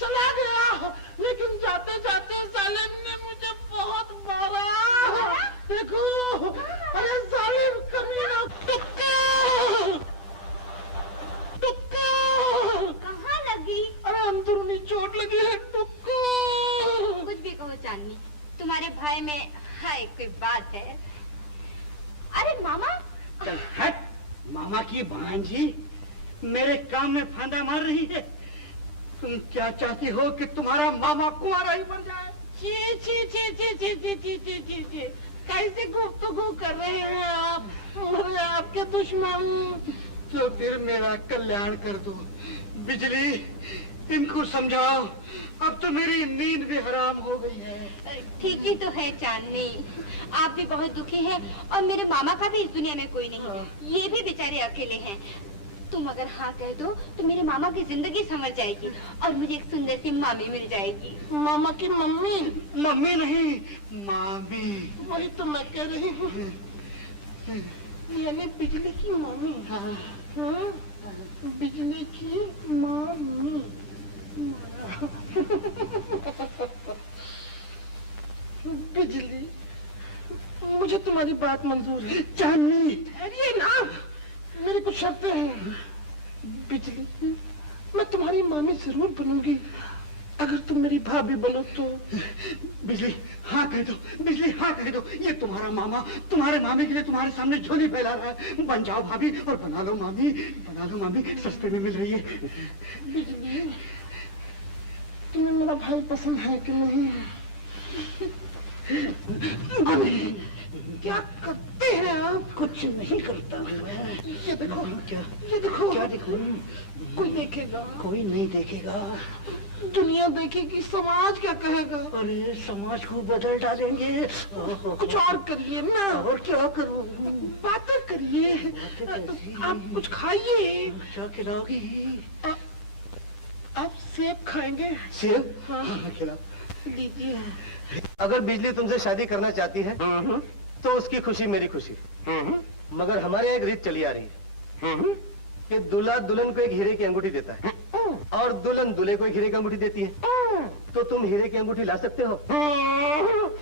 चला गया, लेकिन जाते जाते सालिम ने मुझे बहुत मारा। देखो, अरे सालिम कमीना, तुक्का, तुक्का। कहाँ लगी? अरे अंदरूनी चोट लगी है, तुक्का। कुछ भी कहो चांदनी, तुम्हारे भाई में है कोई बात है? अरे मामा। चल हट, मामा की भांजी मेरे काम में फांदा मार रही है। तुम क्या चाहती हो कि तुम्हारा मामा कुंवारा ही बन जाए? छी छी छी छी छी छी छी छी छी छी, कैसे गुफ्तगू कर रहे हैं आप? मैं आपके दुश्मन। तो फिर मेरा कल्याण कर दो। बिजली, इनको समझाओ, अब तो मेरी नींद भी हराम हो गई है। ठीक ही तो है चांदनी, आप भी बहुत दुखी हैं और मेरे मामा का भी इस दुनिया में कोई नहीं, ये भी बेचारे अकेले हैं। तुम अगर हाँ कह दो तो मेरे मामा की जिंदगी संवर जाएगी और मुझे एक सुंदर सी मामी मिल जाएगी। मामा की मम्मी? मम्मी नहीं, मामी। वही तो मैं कह रही हूँ, यानी बिजली की मम्मी। हाँ, बिजली की मम्मी। बिजली, मुझे तुम्हारी बात मंजूर है। चांदनी, अरे ना, मेरी कुछ शर्तें हैं। बिजली, मैं तुम्हारी मामी जरूर बनूंगी, अगर तुम मेरी भाभी बनो तो। बिजली हाँ कह दो, बिजली हाँ कह दो। ये तुम्हारा मामा तुम्हारे मामी के लिए तुम्हारे सामने झोली फैला रहा है। बन जाओ भाभी और बना लो मामी, बना लो मामी, सस्ते में मिल रही है। बिजली, तुम्हें मेरा भाई पसंद है कि नहीं? क्या करते हैं आप? कुछ नहीं करता मैं। ये देखो, क्या? ये देखो, क्या देखो? कोई देखेगा? कोई नहीं देखेगा। दुनिया देखेगी, समाज क्या कहेगा? अरे समाज को बदल डालेंगे। कुछ और करिए ना। और क्या करूं? बातें करिए। बातें कैसी? आप कुछ खाइए। क्या खिलाओगी? आप सेब खाएंगे? सेब? हाँ। खिलाओ। लीजिए। अगर बिजली तुमसे शादी करना चाहती है तो उसकी खुशी मेरी खुशी। मगर हमारे एक रीत चली आ रही है कि दूल्हा दुल्हन को एक हीरे की अंगूठी देता है और दुल्हन दूल्हे को एक हीरे की अंगूठी देती है। तो तुम हीरे की अंगूठी ला सकते हो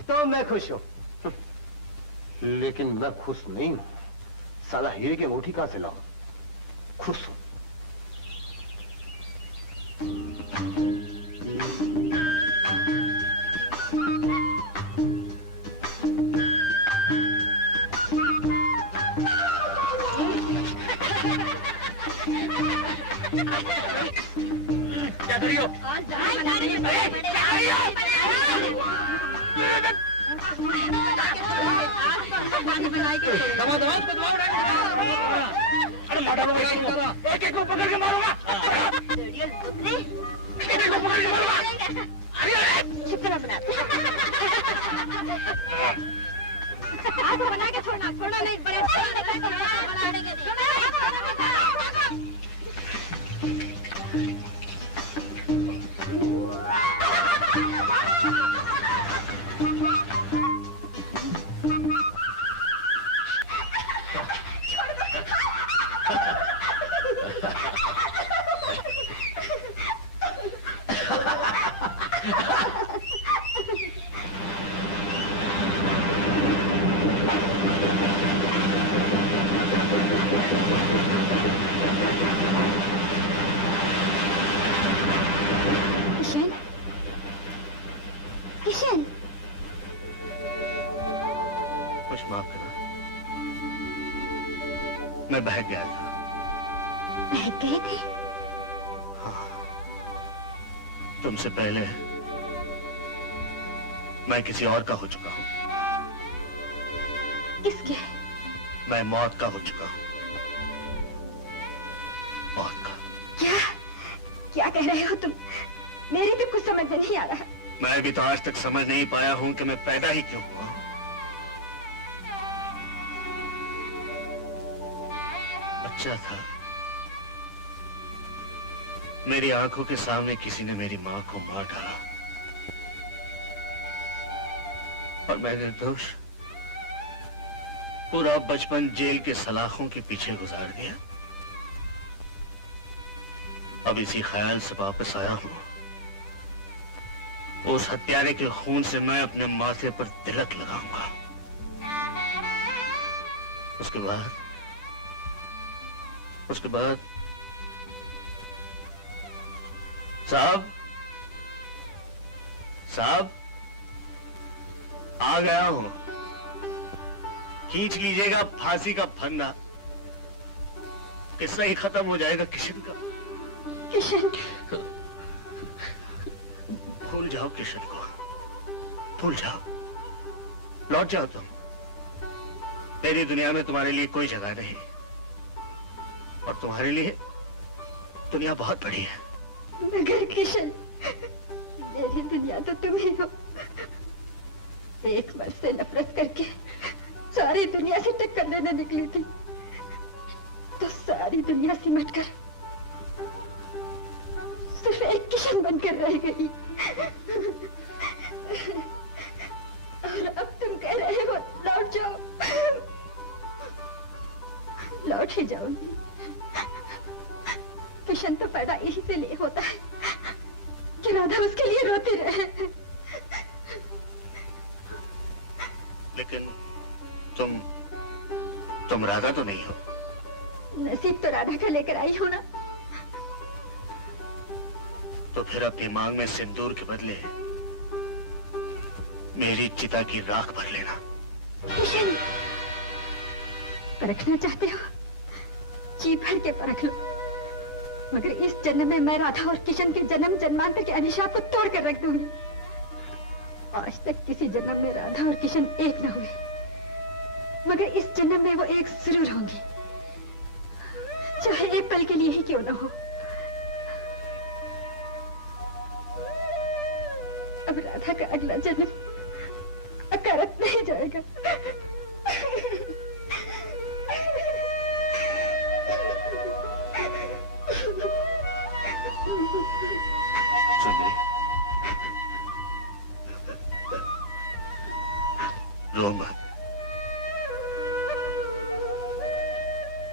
तो मैं खुश हूँ। लेकिन मैं खुश नहीं हूँ। साला हीरे की अंगूठी कहाँ से लाऊं? खुश हूँ। क्या करियो? अरे मारा एक एक को पकड़ के मारूंगा। एक एक को पकड़ के मारूंगा। आपको बना के छोड़ना नहीं बड़े बनाने के माफ करना, मैं बहक गया था। बहक गए थे? हाँ, तुमसे पहले मैं किसी और का हो चुका हूँ। किसके? मैं मौत का हो चुका हूँ। मौत का। क्या क्या कह रहे हो तुम? मेरी तो कुछ समझ में नहीं आ रहा। मैं भी तो आज तक समझ नहीं पाया हूँ कि मैं पैदा ही क्यों हुआ। बच्चा था, मेरी आंखों के सामने किसी ने मेरी मां को मार डाला और मैं निर्दोष पूरा बचपन जेल के सलाखों के पीछे गुजार दिया। अब इसी ख्याल से वापस आया हूं। उस हत्यारे के खून से मैं अपने माथे पर तिलक लगाऊंगा। उसके बाद साहब आ गया हूं। खींच लीजिएगा फांसी का फंदा, किस्सा ही खत्म हो जाएगा किशन का। किशन? भूल जाओ किशन को, भूल जाओ, लौट जाओ तुम। तेरी दुनिया में तुम्हारे लिए कोई जगह नहीं और तुम्हारे लिए दुनिया बहुत बड़ी है। मगर किशन, मेरी दुनिया तो तुम ही हो। एक मर्द से नफरत करके सारी दुनिया से टक्कर लेने निकली थी, तो सारी दुनिया सिमटकर सिर्फ एक किशन बनकर रह गई। और अब तुम कह रहे हो लौट जाओ। लौट ही जाऊंगी। किशन तो पैदा यही से लिए होता है कि राधा उसके लिए रोती रहे। लेकिन तुम राधा तो नहीं हो। नसीब तो राधा का लेकर आई हो ना। तो फिर अपनी मांग में सिंदूर के बदले मेरी चिता की राख भर लेना। किशन, परखना चाहते हो? जी भर के परख लो, मगर इस जन्म में मैं राधा और किशन के जन्म जन्मांतर के अभिशाप को तोड़ कर रख दूंगी। आज तक किसी जन्म में राधा और किशन एक न हुए, मगर इस जन्म में वो एक जरूर होंगी, चाहे एक पल के लिए ही क्यों न हो। अब राधा का अगला जन्म अकारत नहीं जाएगा। सुंदरी, रो मत।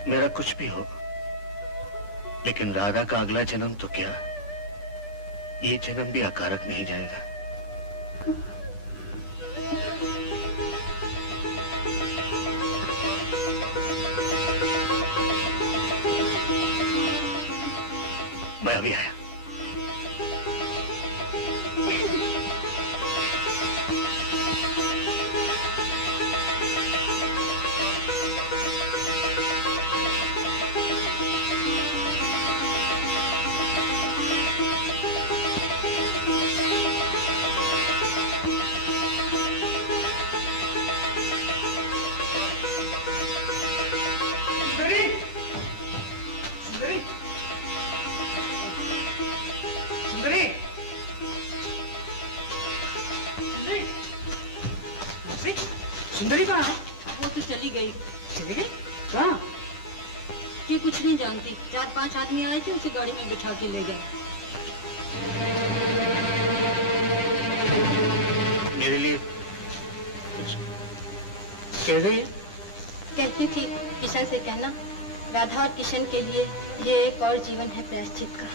मेरा कुछ भी हो, लेकिन राधा का अगला जन्म तो क्या, ये जन्म भी अकारक नहीं जाएगा। मैं अभी आया। सुंदरी कहाँ है? वो तो चली गई। चली गई? कहाँ? ये कुछ नहीं जानती। 4-5 आदमी आए थे, उसे गाड़ी में बिठा के ले गए। मेरे लिए कुछ कह रही है? कहती थी किशन से कहना, राधा और किशन के लिए ये एक और जीवन है प्रायश्चित का।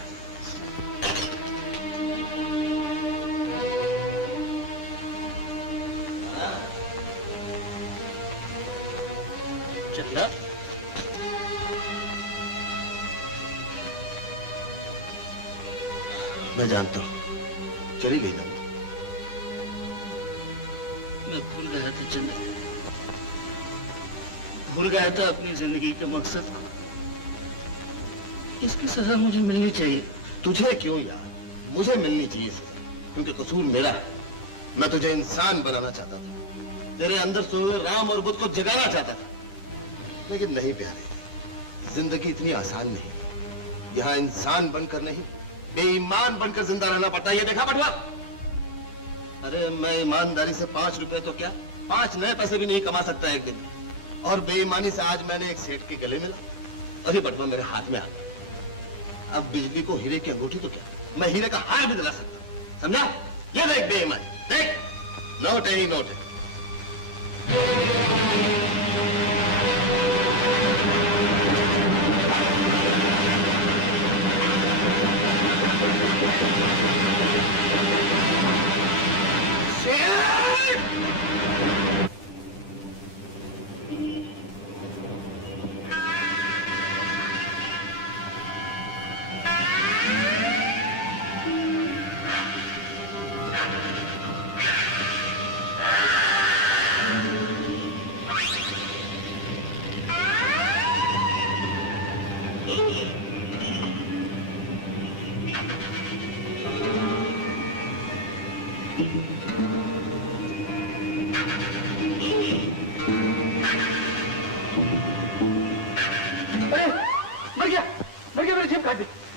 चंदा, मैं जानता हूँ, चली गई ना। मैं भूल गया था चंदा, भूल गया था अपनी जिंदगी के मकसद को। इसकी सजा मुझे मिलनी चाहिए। तुझे क्यों यार, मुझे मिलनी चाहिए सजा, क्योंकि कसूर मेरा है। मैं तुझे इंसान बनाना चाहता था, तेरे अंदर सोए हुए राम और बुद्ध को जगाना चाहता था, लेकिन नहीं प्यारे, जिंदगी इतनी आसान नहीं। यहाँ इंसान बनकर नहीं, बेईमान बनकर जिंदा रहना पड़ता है। ये देखा बटवा? अरे मैं ईमानदारी से 5 रुपए तो क्या, 5 नए पैसे भी नहीं कमा सकता एक दिन, और बेईमानी से आज मैंने एक सेठ के गले मिला और ये बटवा मेरे हाथ में आ गया। अब बिजली को हीरे की अंगूठी तो क्या, मैं हीरे का हार भी दिला सकता, समझा? ये देख बेईमानी, देख, नोट है ही नोट है।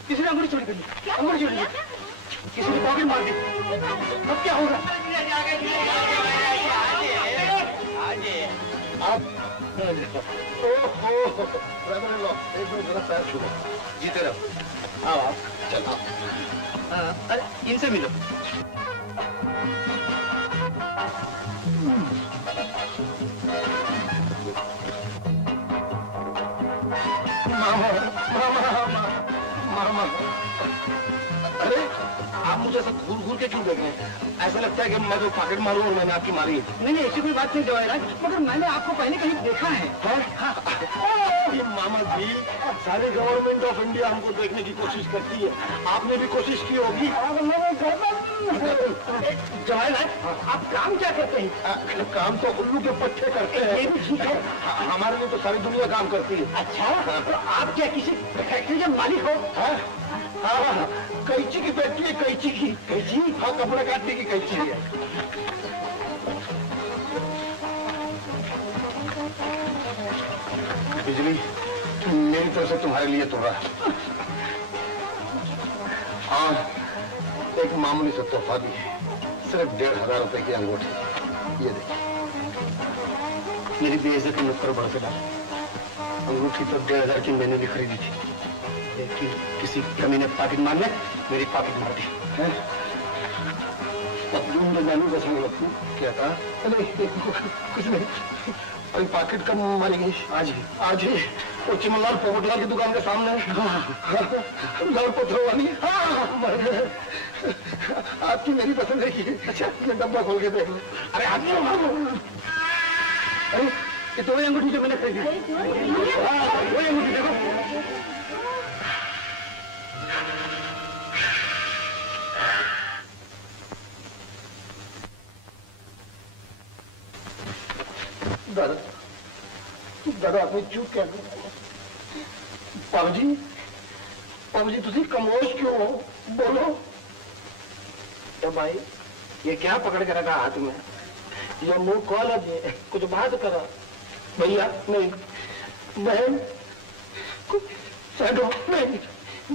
किसी ने अंगूठी चोरी कर ली, अंगूठी चोरी कर ली, किसी ने पॉकेट मार दी। अब क्या होगा? ओहो, एक मिनट मेरा पैर छू, जीते रहो। आओ आप, चलो। अरे इनसे मिलो। मामा, मामा, मामा, अरे आप मुझे ऐसा घूर घूर के क्यों देख रहे हैं? ऐसा लगता है कि मैं तो पॉकेट मारूं और मैंने आपकी मारी है। नहीं, ऐसी कोई बात नहीं जवाहरलाल, मगर मैंने आपको पहले कहीं देखा है। ये मामा जी, सारी गवर्नमेंट ऑफ इंडिया हमको देखने की कोशिश करती है, आपने भी कोशिश की होगी। जवाहरलाल, आप काम क्या करते हैं? काम तो उल्लू के पट्टे करते हैं। ये भी ठीक है, हमारे लिए तो सारी दुनिया काम करती है। अच्छा, तो आप क्या किसी फैक्ट्री के मालिक हो? हाँ, कैंची की फैक्ट्री है, कैंची की। कैंची? हाँ, कपड़े काटने की कैंची है। बिजली मेरी तरफ से तुम्हारे लिए तोड़ा। हाँ, एक मामूली सा तोहफा भी है, सिर्फ 1500 रुपए की अंगूठी। ये देखिए। मेरी बेइज्जती मत करो बड़ा सेठ। अंगूठी तो 1500 की मैंने भी खरीदी थी, लेकिन किसी कमी ने पॉकेट मार ने मेरी पॉकेट मार दी। अब जून में जानू का समझ रखू। क्या कहा? अरे कुछ नहीं। अरे पॉकेट कब मारेगी? आज ही वो चिमनलाल पोपटलाल की दुकान के सामने लाल पत्थरों वाली। आपकी मेरी पसंद है कि अच्छा ये डब्बा खोल के देख लो। अरे आदमी अरे ये तो वही अंगूठी जो मैंने खरीदी। वही अंगूठी देखो। दादा अपनी चूक क्या पापा जी तुसी कमोश क्यों हो? बोलो। तो भाई ये क्या पकड़ के रखा हाथ में? ये मुंह खोल है, कुछ बात करो। भैया नहीं, बहन सैडो नहीं,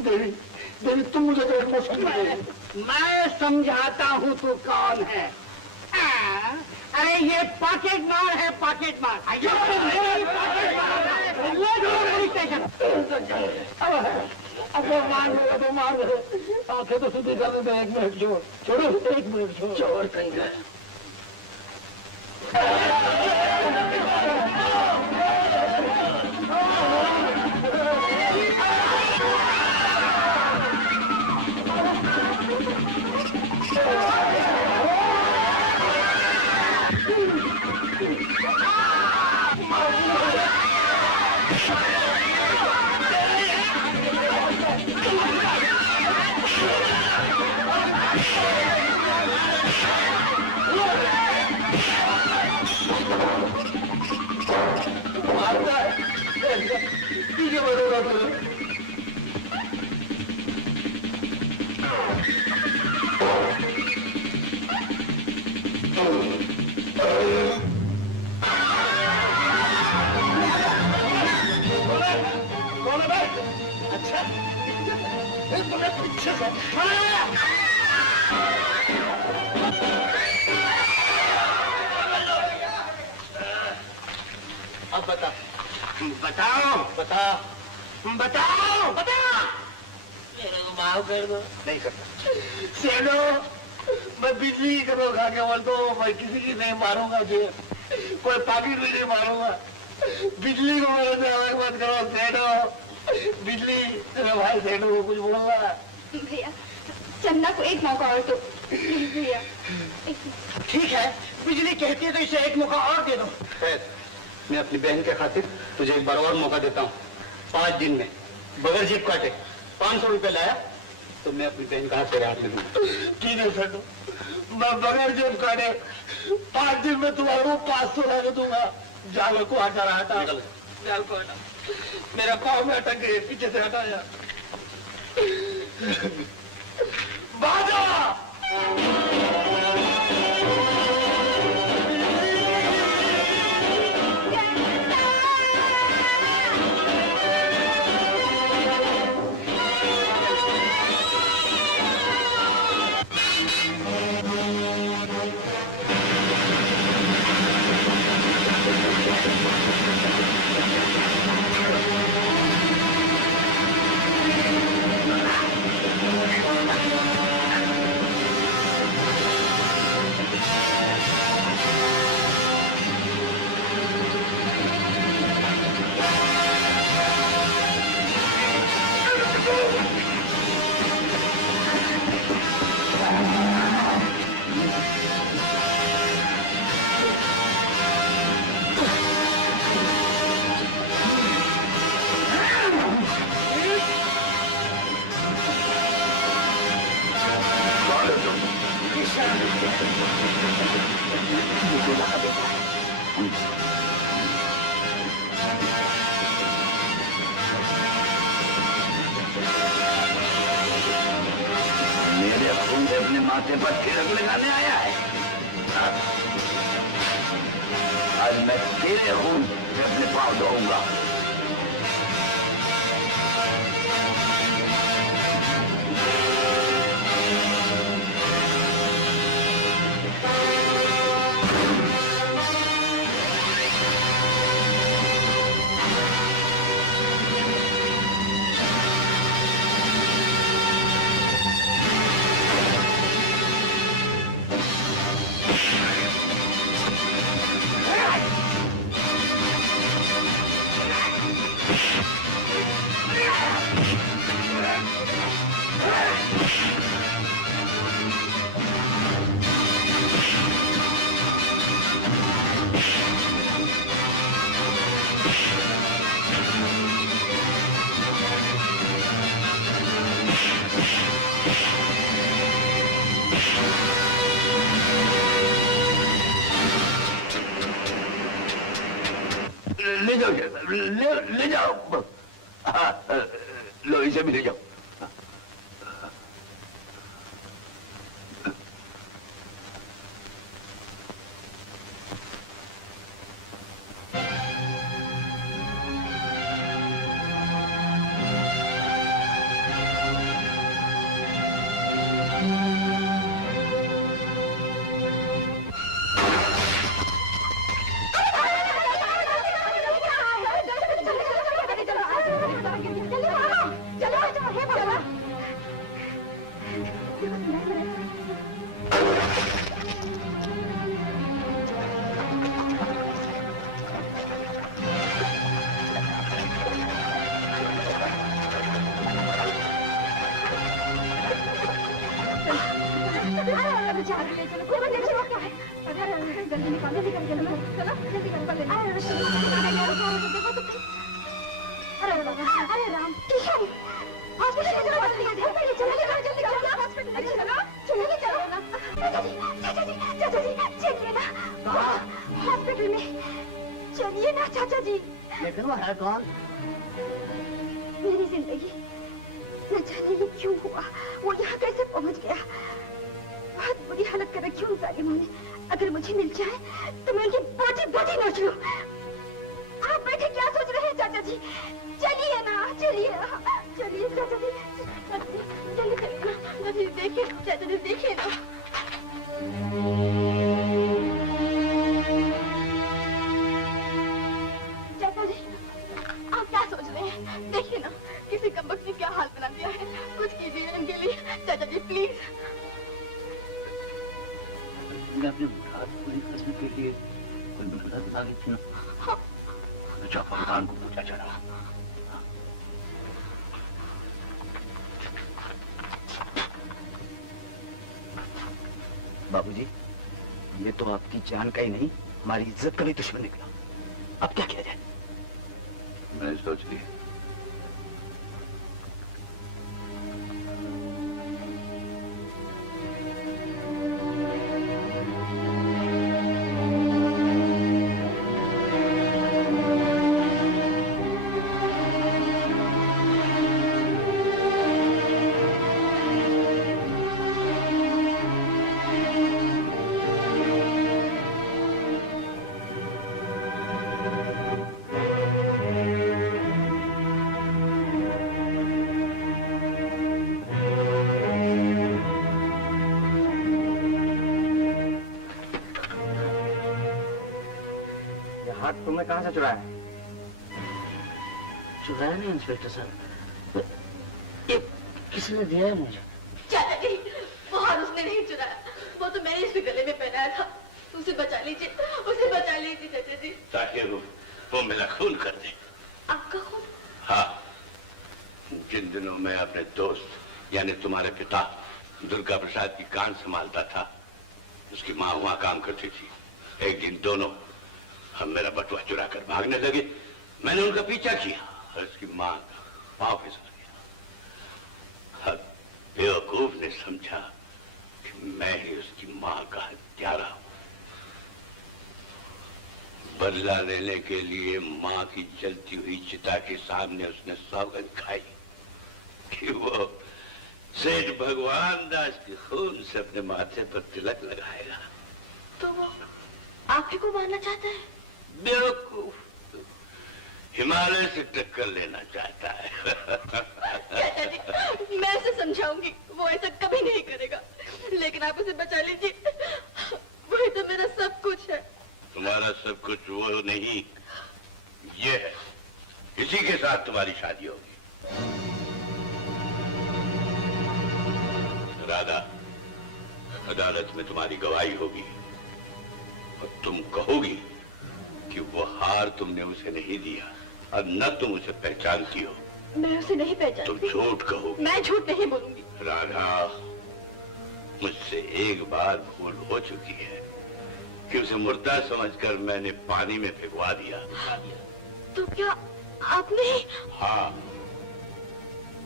देवी तुम मुझे तो समझ। मैं समझाता हूँ तू कौन है। अरे ये पॉकेट मार है, पॉकेट मार। अब मार आंखें तो सीधी कर देते। 1 मिनट छोड़ो 1 मिनट छोड़ कहीं गए। अब बता। मेरे को माफ कर दो। नहीं करता। सेडो मैं बिजली की करो खा के बोलता हूँ, मैं किसी की नहीं मारूंगा जी, कोई पॉकेट भी नहीं मारूंगा। बिजली को मेरे से अलग मत करो सेडो। बिजली तेरे भाई सेडो को कुछ बोल रहा है। भैया चंदा को एक मौका और दो भैया। ठीक है, बिजली कहती है तो इसे एक मौका और दे दो। मैं अपनी बहन के खातिर तुझे एक बार और मौका देता हूँ। 5 दिन में बगैर जेब काटे 500 रुपए लाया तो मैं अपनी बहन का हाथ तेरे हाथ में दूंगा। ठीक है सेडो, मैं बगैर जेब काटे 5 दिन में तुम्हारे 500 ला दूंगा। जाल को हटा रहा था, जाल को हटा। मेरा पाँव में अटक गए, पीछे से हटाया। बाजा मेरे खून से अपने माथे पर तिलक लगाने आया है। आज मैं तेरे खून से अपने पाँव धोऊंगा। ले जाओ। हाँ, लो इसे भी ले जाओ। चलिए ना चाचा जी। लेकिन वो है कौन? मेरी जिंदगी न जाने ये क्यों हुआ, वो यहाँ कैसे पहुँच गया। बहुत बुरी हालत कर रखी उन जालिमों ने। अगर मुझे मिल जाए तो मैं उनकी बोटी बोटी नोच लूं। आप बैठे क्या सोच रहे हैं चाचा जी? चलिए ना, चलिए चलिए चाचा जी, जल्दी चलिए ना। चाचा जी देखिए, चाचा जी देखिए ना। चाचा जी आप क्या सोच रहे हैं? देखिए ना किसी कमबख्त ने क्या हाल बना दिया है। कुछ कीजिए इनके लिए चाचा जी प्लीज। मैं अपनी मुराद पूरी करने के लिए कोई मदद मांगी थी ना। हाँ। तो भगवान को पूछा चढ़ा। बाबूजी, ये तो आपकी जान का ही नहीं, हमारी इज्जत का भी दुश्मन निकला। अब क्या किया जाए? मैंने सोच लिया। तुमने कहाँ से चुराया? चुराया नहीं इंस्पेक्टर साहब, ये किसी ने दिया है मुझे। चाचा जी वो हार उसने नहीं चुराया, वो तो मैंने इसके गले में पहनाया था। उसे बचा लीजिए, उसे बचा लीजिए चाचा जी। ताकि वो मेरा खून कर दे। आपका खून? हाँ, जिन दिनों मैं अपने दोस्त यानी तुम्हारे पिता दुर्गा प्रसाद की कान संभालता था, उसकी माँ वहां काम करती थी। एक दिन दोनों हम मेरा बटुआ चुरा कर भागने लगे। मैंने उनका पीछा किया और उसकी माँ का पाँव फिसल गया। अब बेवकूफ ने समझा कि मैं ही उसकी माँ का हत्यारा हूं। बदला लेने के लिए माँ की जलती हुई चिता के सामने उसने सौगंध खाई कि वो सेठ भगवान दास के खून से अपने माथे पर तिलक लगाएगा। तो वो आप ही को मारना चाहता है? बेवकूफ, हिमालय से टक्कर लेना चाहता है। चाचा जी मैं उसे समझाऊंगी, वो ऐसा कभी नहीं करेगा। लेकिन आप उसे बचा लीजिए, वही तो मेरा सब कुछ है। तुम्हारा सब कुछ वो नहीं, ये है। इसी के साथ तुम्हारी शादी होगी। राधा, अदालत में तुम्हारी गवाही होगी और तुम कहोगी कि वो हार तुमने उसे नहीं दिया और न तुम उसे पहचानती हो। मैं उसे नहीं पहचानती। तुम झूठ कहो। मैं झूठ नहीं बोलूंगी। राधा, मुझसे एक बार भूल हो चुकी है कि उसे मुर्दा समझकर मैंने पानी में भिगवा दिया। तो क्या आपने? हाँ,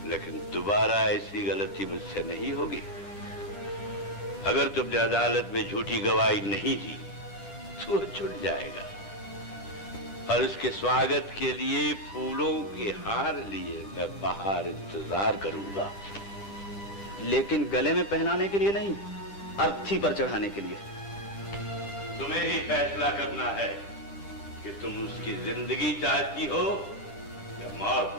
लेकिन दोबारा ऐसी गलती मुझसे नहीं होगी। अगर तुमने अदालत में झूठी गवाही नहीं दी तो छूट जाएगा। और उसके स्वागत के लिए फूलों के हार लिए मैं बाहर इंतजार करूंगा। लेकिन गले में पहनाने के लिए नहीं, अर्थी पर चढ़ाने के लिए। तुम्हें ही फैसला करना है कि तुम उसकी जिंदगी चाहती हो या मौत।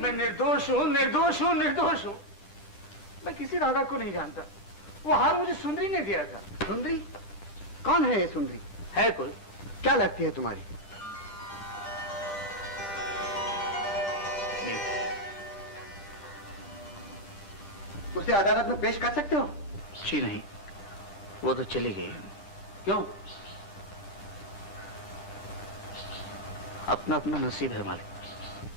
मैं निर्दोष हूँ, निर्दोष हूँ, निर्दोष हूँ। मैं किसी राधा को नहीं जानता। वो हार मुझे सुंदरी ने दिया था। सुंदरी? कौन है ये सुंदरी? है कोई? क्या लगती है तुम्हारी? उसे अदालत में पेश कर सकते हो? जी नहीं, वो तो चली गई। क्यों? अपना अपना नसीब है मालिक।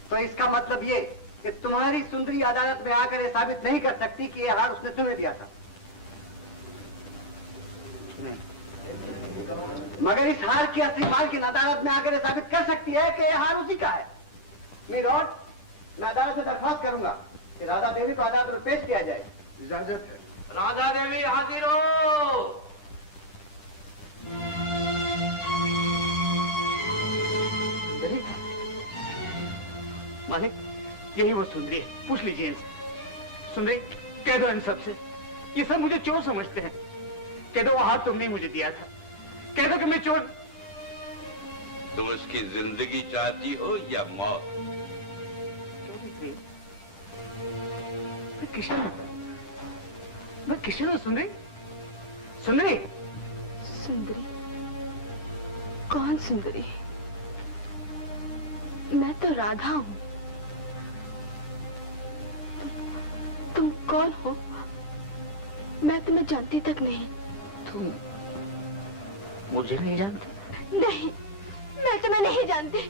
तो इसका मतलब ये कि तुम्हारी सुंदरी अदालत में आकर ये साबित नहीं कर सकती कि ये हार उसने तुम्हें दिया था। मगर इस हार की असली मालकिन अदालत में आकर ये साबित कर सकती है कि ये हार उसी का है। मीरौट, मैं अदालत से दरख्वास्त करूंगा कि राधा देवी को अदालत में पेश किया जाए। इजाजत है। राधा देवी हाजिर हो। मालिक, यही वो सुंदरी है। पूछ लीजिए इनसे। सुंदरी, कह दो इन सबसे, ये सब मुझे चोर समझते हैं। कह दो वो हाथ तुमने मुझे दिया था। कह दो कि मैं चोर। तुम उसकी जिंदगी चाहती हो या मौत? मैं किशन हूँ। मैं किशन हूँ सुंदरी। सुंदरी? सुंदरी? कौन सुंदरी? मैं तो राधा हूँ। तुम कौन हो? मैं तुम्हें जानती तक नहीं। तुम मुझे नहीं जानती? नहीं, मैं तुम्हें नहीं जानती।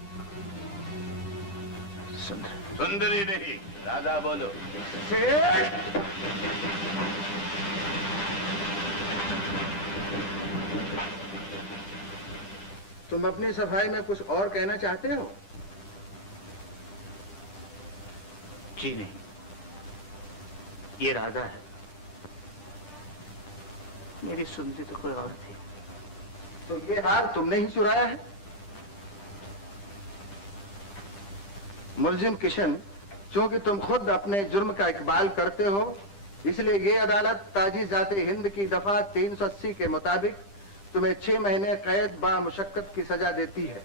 सुंदरी नहीं, राधा बोलो। तुम अपनी सफाई में कुछ और कहना चाहते हो? जी नहीं, ये राधा है। मेरी सुंदरी तो कोई और थी। तो ये हार तुमने ही चुराया है? मुलजिम किशन, चूंकि तुम खुद अपने जुर्म का इकबाल करते हो, इसलिए ये अदालत ताजी-जाते हिंद की दफा 380 के मुताबिक तुम्हें 6 महीने कैद बा मुशक्कत की सजा देती है।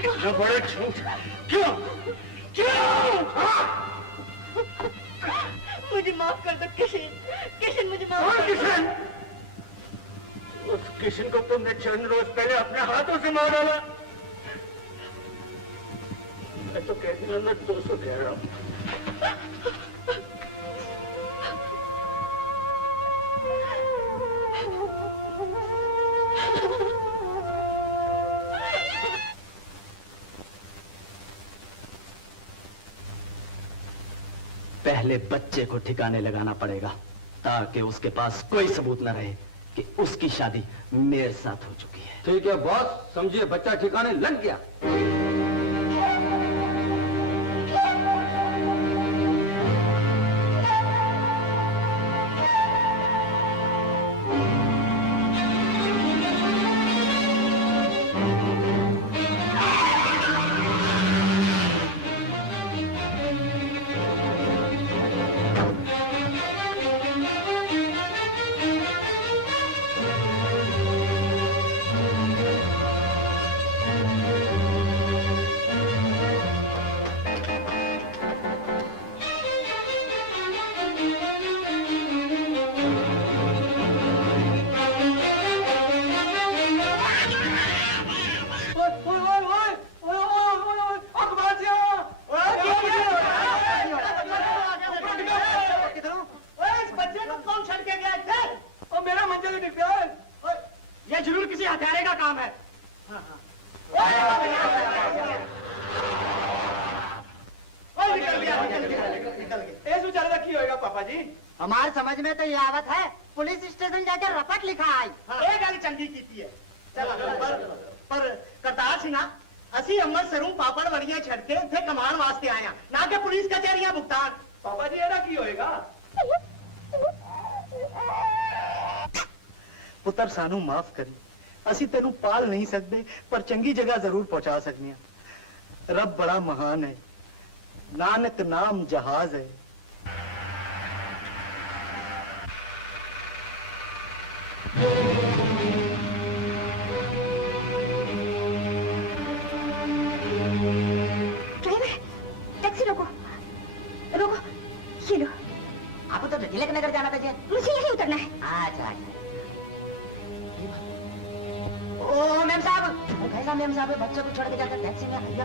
इतना बड़ा झूठ क्यों? क्यों? मुझे माफ कर दो किशन। किशन, मुझे माफ कर दो। किशन? उस किशन को तुमने चंद रोज पहले अपने हाथों से मार डाला। मैं तो कहती हूँ, मैं 200 कह रहा हूँ। पहले बच्चे को ठिकाने लगाना पड़ेगा ताकि उसके पास कोई सबूत न रहे कि उसकी शादी मेरे साथ हो चुकी है। ठीक है बॉस, समझिए बच्चा ठिकाने लग गया। ये जरूर किसी हत्यारे का काम है। पापा जी हमारे समझ में तो ये आवत है पुलिस स्टेशन जाकर रपट लिखा आई एक गल चंगी की है। पर करतार सिंह असी अमर सरू पापड़ वड़िया छड़के थे कमान वास्ते आया ना कि पुलिस कचहरियां भुगतान। पापा जी एड़ा की होएगा? पुत्र सानू माफ करी, असी तेनू पाल नहीं सकते पर चंगी जगह जरूर पहुंचा सकने। रब बड़ा महान है, नानक नाम जहाज है। ड्राइवर टैक्सी रोको रोको, ये लो। आपको तो तिलक नगर जाना था जी। मुझे यहीं उतरना है। अच्छा ओ मैम साहब, कैसा मैम साहब बच्चों को छोड़ के जाकर टैक्सी में आइया।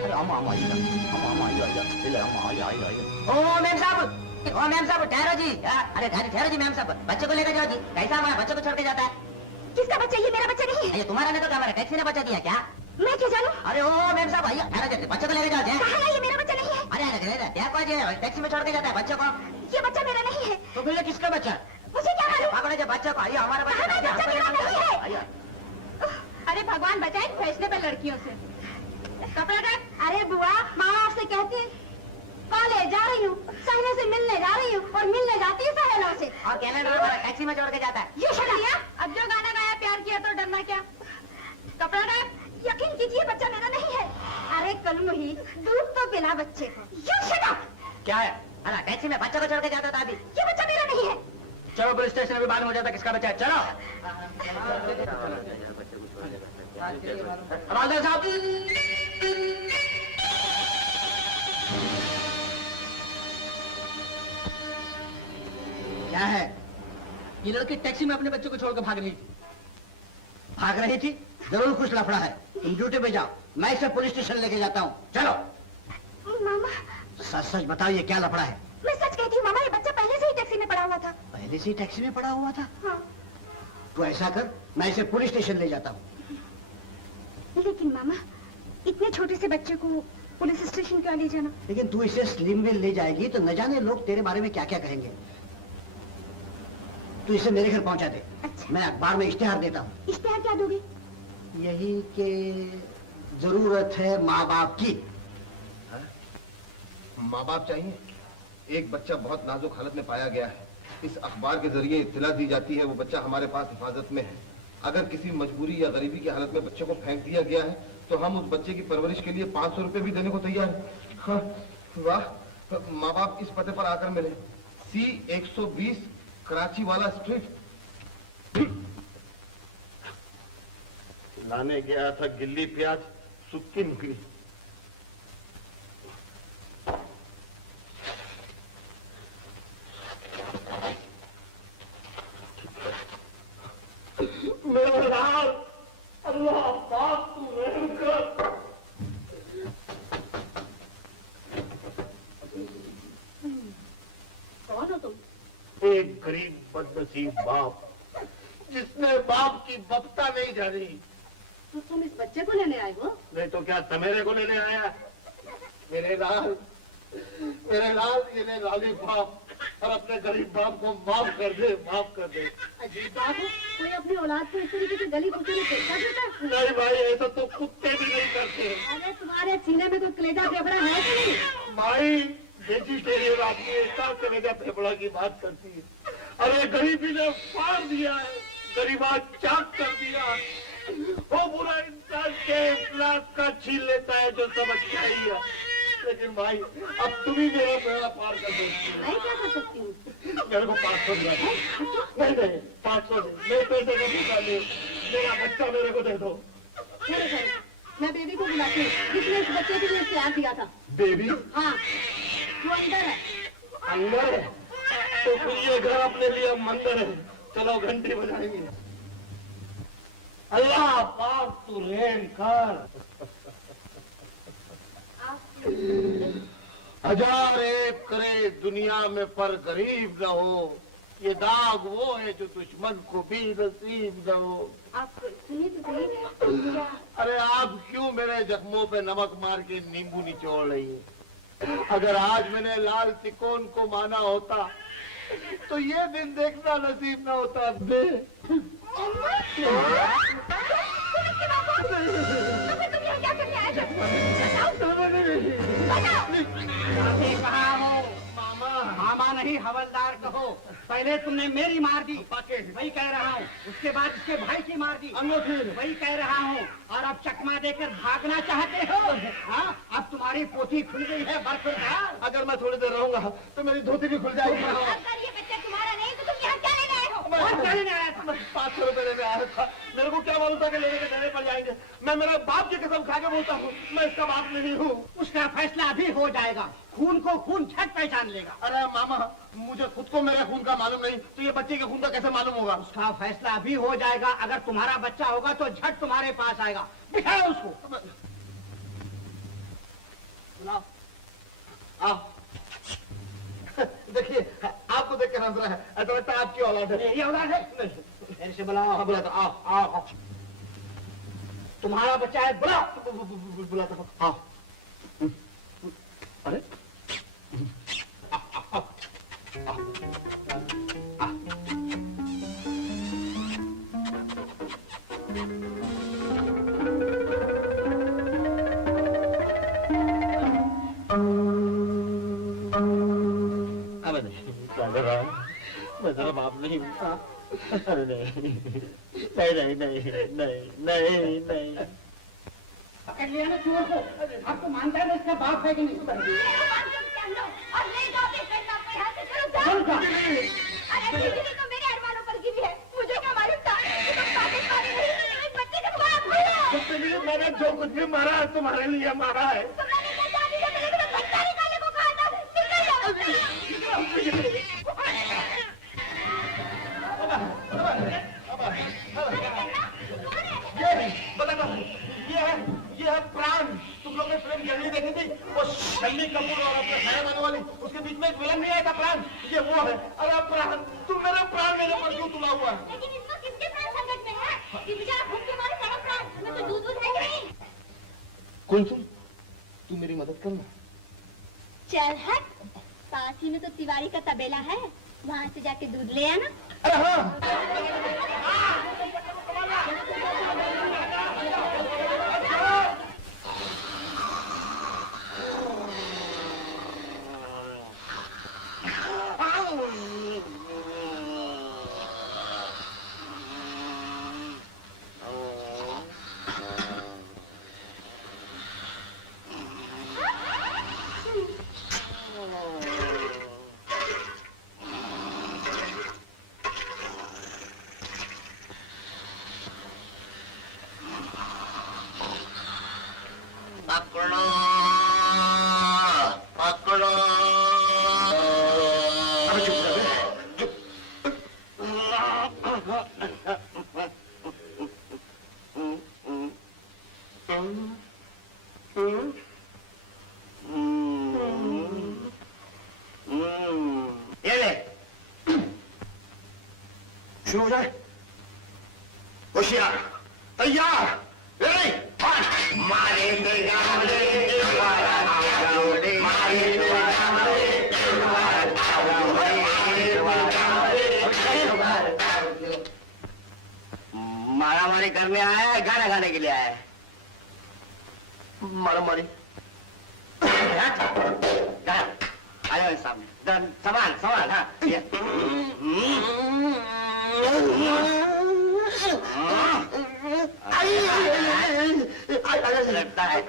अरे अम्मा आइया ओ मैम साहब ठहरो जी। अरे ठहरो जी मैम साहब, बच्चे को लेकर जाओ जी। कैसा हमारा बच्चों को छोड़ के जाता है? किसका बच्चा? ये मेरा बच्चा नहीं है। ये तुम्हारा नहीं तो हमारा टैक्सी ने बच्चा दिया क्या? मैं क्या जानूं? अरे ओ मैम साहब आइया, ठहरो जी, बच्चों को लेकर जाओ जी। कहा ना ये मेरा बच्चा नहीं है। अरे देखो जी, टैक्सी में छोड़ के जाता है बच्चों को। ये बच्चा मेरा नहीं है। तो फिर ये किसका बच्चा? मुझे क्या मालूम? पागल है जो बच्चा को। आइए हमारा कहा मैं बच्चा मेरा नहीं है। आइए। अरे भगवान बचाए फैशनेबल लड़कियों से। कपड़ा रख। अरे बुआ, माँ आपसे कहती है कॉलेज जा रही हूँ, सहने से मिलने जा रही हूँ और मिलने जाती है सहेलों से। और कहने लगा टैक्सी में छोड़ के जाता है। ये शर्मिया, अब जो गाना गाया प्यार किया तो डरना क्या? कपड़ा रख। यकीन कीजिए बच्चा मेरा नहीं है। अरे कलू ही दूध तो पिला बच्चे को। You shut up! क्या है? अरे टैक्सी में बच्चों को छोड़ के जाता था अभी। ये बच्चा मेरा नहीं है। चलो पुलिस स्टेशन अभी मालूम हो जाता किसका बच्चा है। चलो हवालदार साहब। क्या है? ये लड़की टैक्सी में अपने बच्चों को छोड़कर भाग रही थी। भाग रही थी? जरूर कुछ लफड़ा है। तुम ड्यूटी पे जाओ, मैं इसे पुलिस स्टेशन लेके जाता हूँ। चलो। मामा, सच सच बताओ ये क्या लफड़ा है? मैं सच कहती हूँ मामा, ये बच्चा पहले से ही टैक्सी में पड़ा हुआ था। पहले से ही टैक्सी में पड़ा हुआ था? हाँ। तो ऐसा कर, मैं इसे पुलिस स्टेशन ले जाता हूँ। लेकिन मामा, इतने छोटे से बच्चे को पुलिस स्टेशन क्यों ले जाना? लेकिन तू इसे स्लिम में ले जाएगी तो न जाने लोग तेरे बारे में क्या क्या कहेंगे। तू इसे मेरे घर पहुंचा दे। अच्छा। मैं अखबार में इश्तेहार देता हूँ। इश्तेहार क्या दोगे? यही के जरूरत है माँ बाप की। माँ बाप चाहिए? एक बच्चा बहुत नाजुक हालत में पाया गया है। इस अखबार के जरिए इत्तला दी जाती है वो बच्चा हमारे पास हिफाजत में है। अगर किसी मजबूरी या गरीबी की हालत में बच्चे को फेंक दिया गया है तो हम उस बच्चे की परवरिश के लिए 500 रुपए भी देने को तैयार हैं। हाँ, वाह, माँ बाप इस पते पर आकर मिले। C120 कराची वाला स्ट्रीट। लाने गया था गिल्ली प्याज, सुक्की निकली। मेरा लाल, अल्लाह पाक तू रहम कर। कौन हो तुम? एक गरीब बदनसीब बाप जिसने बाप की ममता नहीं जानी। तो तुम इस बच्चे को लेने आए हो? नहीं तो क्या तमेरे को लेने आया? मेरे लाल, ये ले लाली बाप, और अपने गरीब बाप को माफ कर दे, माफ कर दे। अजीब बात है, कोई अपनी औलाद को इस तरीके से गली कुत्ते में फेंका देता है? नहीं भाई, ऐसा तो कुत्ते भी नहीं करते। अरे तुम्हारे सीने में कोई कलेजा फेफड़ा है कि नहीं? भाई वेजिटेरियन आदमी ऐसा कलेजा फेफड़ा की बात करती है। अरे गरीबी ने फाड़ दिया है, गरीबा चाक कर दिया। वो बुरा इंसान के इखलास का छीन लेता है जो समझ के आई है। लेकिन भाई अब तुम ही मेरा बेड़ा पार कर सकती हो। मैं क्या कर सकती हूँ? मेरे को 500 दिला दो। नहीं 500 नहीं, पैसे का निकाले, मेरा बच्चा मेरे को दे दो। मैं बेबी को बुलाती हूँ जिसने इस बच्चे के लिए प्यार दिया था। बेबी? हाँ, वो अंदर है। अंदर है? तो फिर ये घर अपने लिए मंदिर है। चलो घंटी बजाएंगे। अल्लाह पाक तू रहम कर। 1000 एक करे दुनिया में पर गरीब न हो, ये दाग वो है जो दुश्मन को भी नसीब न हो। आप सुनिए तो सही, क्या अरे आप क्यों मेरे जख्मों पे नमक मार के नींबू निचोड़ रही है? अगर आज मैंने लाल तिकोन को माना होता तो ये दिन देखना नसीब न होता। बे कहा हो मामा नहीं हवलदार कहो। पहले तुमने मेरी मार दी, वही कह रहा हूँ। उसके बाद इसके भाई की मार दी, वही कह रहा हूँ। और अब चकमा देकर भागना चाहते हो? हाँ, अब तुम्हारी पोथी खुल गई है बरखुरदार। अगर मैं थोड़ी देर रहूंगा तो मेरी धोती भी खुल जाएगी। अगर ये बच्चा तुम्हारा नहीं तो तुम यहाँ क्या लेने आए हो? और क्या लेने आया था? 500 रुपए लेने आया था। मेरे को क्या मालूम था कि लेने के देने पड़ जाएंगे। मैं मेरे बाप की कसम खा के बोलता हूँ, मैं इसका बाप नहीं हूँ। उसका फैसला अभी हो जाएगा। खून को खून झट पहचान लेगा। अरे मामा, मुझे खुद को मेरे खून का मालूम नहीं, तो ये बच्चे के खून का कैसे मालूम होगा? उसका फैसला अभी हो जाएगा। अगर तुम्हारा बच्चा होगा तो झट तुम्हारे पास आएगा। बिठाओ उसको। बुलाओ। आओ। देखिए, आपको देख कर हंस रहा है, ऐसा लगता है आपकी औलाद है। मेरी औलाद है? मेरे से बुलाओ। हाँ, बुलाता। आओ आओ आओ। तुम्हारा बच्चा है, बुलाओ। बुलाता हूँ। आओ। अरे मैं तेरा बाप नहीं हूँ। अरे नहीं नहीं नहीं नहीं नहीं नहीं। पकड़ लिया ना चोर को। अब तो मानता है ना इसका बाप है कि नहीं? तो मेरे अरमानों पर गिरी है। मुझे क्या मालूम था कि तुम पागल मारे नहीं, इस बच्चे के बाप हो। मैंने जो कुछ भी मारा है तुम्हारे लिए मारा है। तुमने क्या जानी है? मेरे को बच्चा निकालने को कहा था। ये है प्राण। तुम लोग ने फिल्म जल्दी देखी थी, वो शम्मी कपूर और अपने खाने वाले वाली, उसके बीच में एक विलन नहीं आया था प्राण, ये वो है। अरे प्राण, तुम मेरा प्राण मेरे पर क्यों तुला हुआ है? लेकिन इसको किसके प्राण संकट में है? ये बेचारा भूख के मारे तड़प रहा है। मैं तो दूध है कि नहीं? कुलसुम, तू मेरी मदद करना। चल हट, पास ही में तो तिवारी का तबेला है, वहाँ से जाके दूध ले आना। अरे हाँ। पकड़ो पकड़ो। अरे चुप चुप। ये ले, शुरू हो जाए। होशियार, तैयार, रेडी, मारेंगे गावड़े द्वारा गावड़े, मारेंगे गावड़े मारामारी करने आया है, गाना गाने के लिए आया है? मारामारी। आयो सामने, सवाल सवाल। हाँ लगता है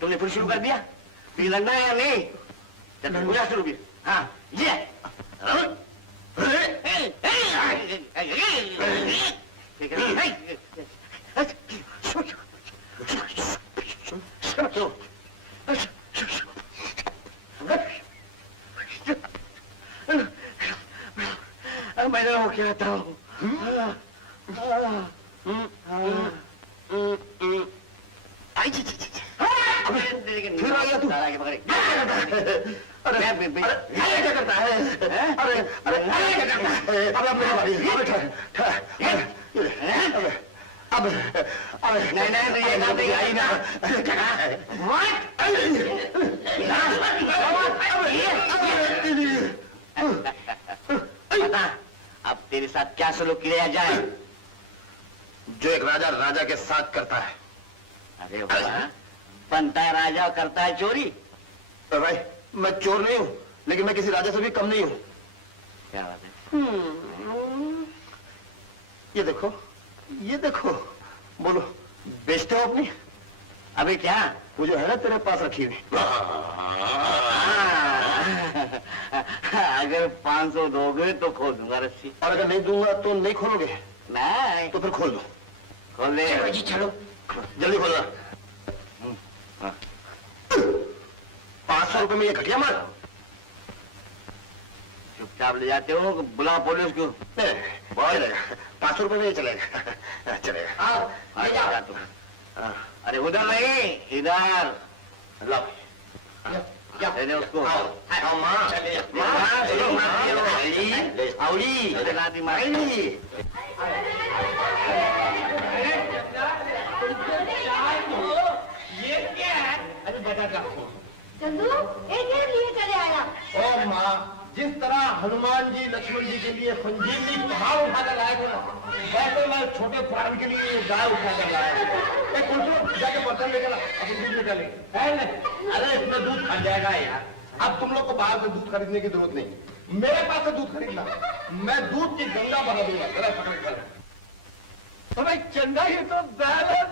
तुमने फिर शुरू कर दिया? फिर लगना है या नहीं? चलो पूरा शुरू भी। हाँ ये मैं वो कहता हूँ फिर आ गया तू? अरे क्या करता है? अरे क्या करता है? अबे अब मेरी बारी है। अबे नहीं ये काम नहीं आई ना। अब तेरे साथ क्या सलूक किया जाए? जो एक राजा राजा के साथ करता है। अरे वाह, बनता है राजा और करता है चोरी। तो भाई मैं चोर नहीं हूँ, लेकिन मैं किसी राजा से भी कम नहीं हूँ। क्या बात है? ये देखो, बोलो बेचते हो अपनी? अबे क्या? वो जो है ना तेरे पास रखी हुई। अगर 500 दोगे तो खोल दूंगा रस्सी। और अगर नहीं दूंगा तो नहीं खोलोगे? नहीं तो फिर खोल दो। खोल दे। चलो जल्दी खोलना। 500 रुपए में ये घटिया माल? चुपचाप ले जाते हो, बुला पुलिस को। बहुत चलेगा, 500 रुपए में ये चलेगा। चलेगा ले जाओ तुम। अरे उधर नहीं, इधर लो। देने उसको। चंदू एक लिए चले आया। ओ माँ, जिस तरह हनुमान जी लक्ष्मण जी के लिए संजीवनी पहाड़ उठाकर लाए थे ना, वैसे मैं छोटे प्राण के लिए गाय उठाकर लाया। एक उल्टो जाके बर्तन लेकर अपनी दूध निकाले। अरे इसमें दूध फट जाएगा यार। अब तुम लोग को बाहर से दूध खरीदने की जरूरत नहीं, मेरे पास से दूध खरीदना। मैं दूध की गंगा बना दूंगा। जरा पकड़ कर। तो भाई चंदा ये तो बैलेंस।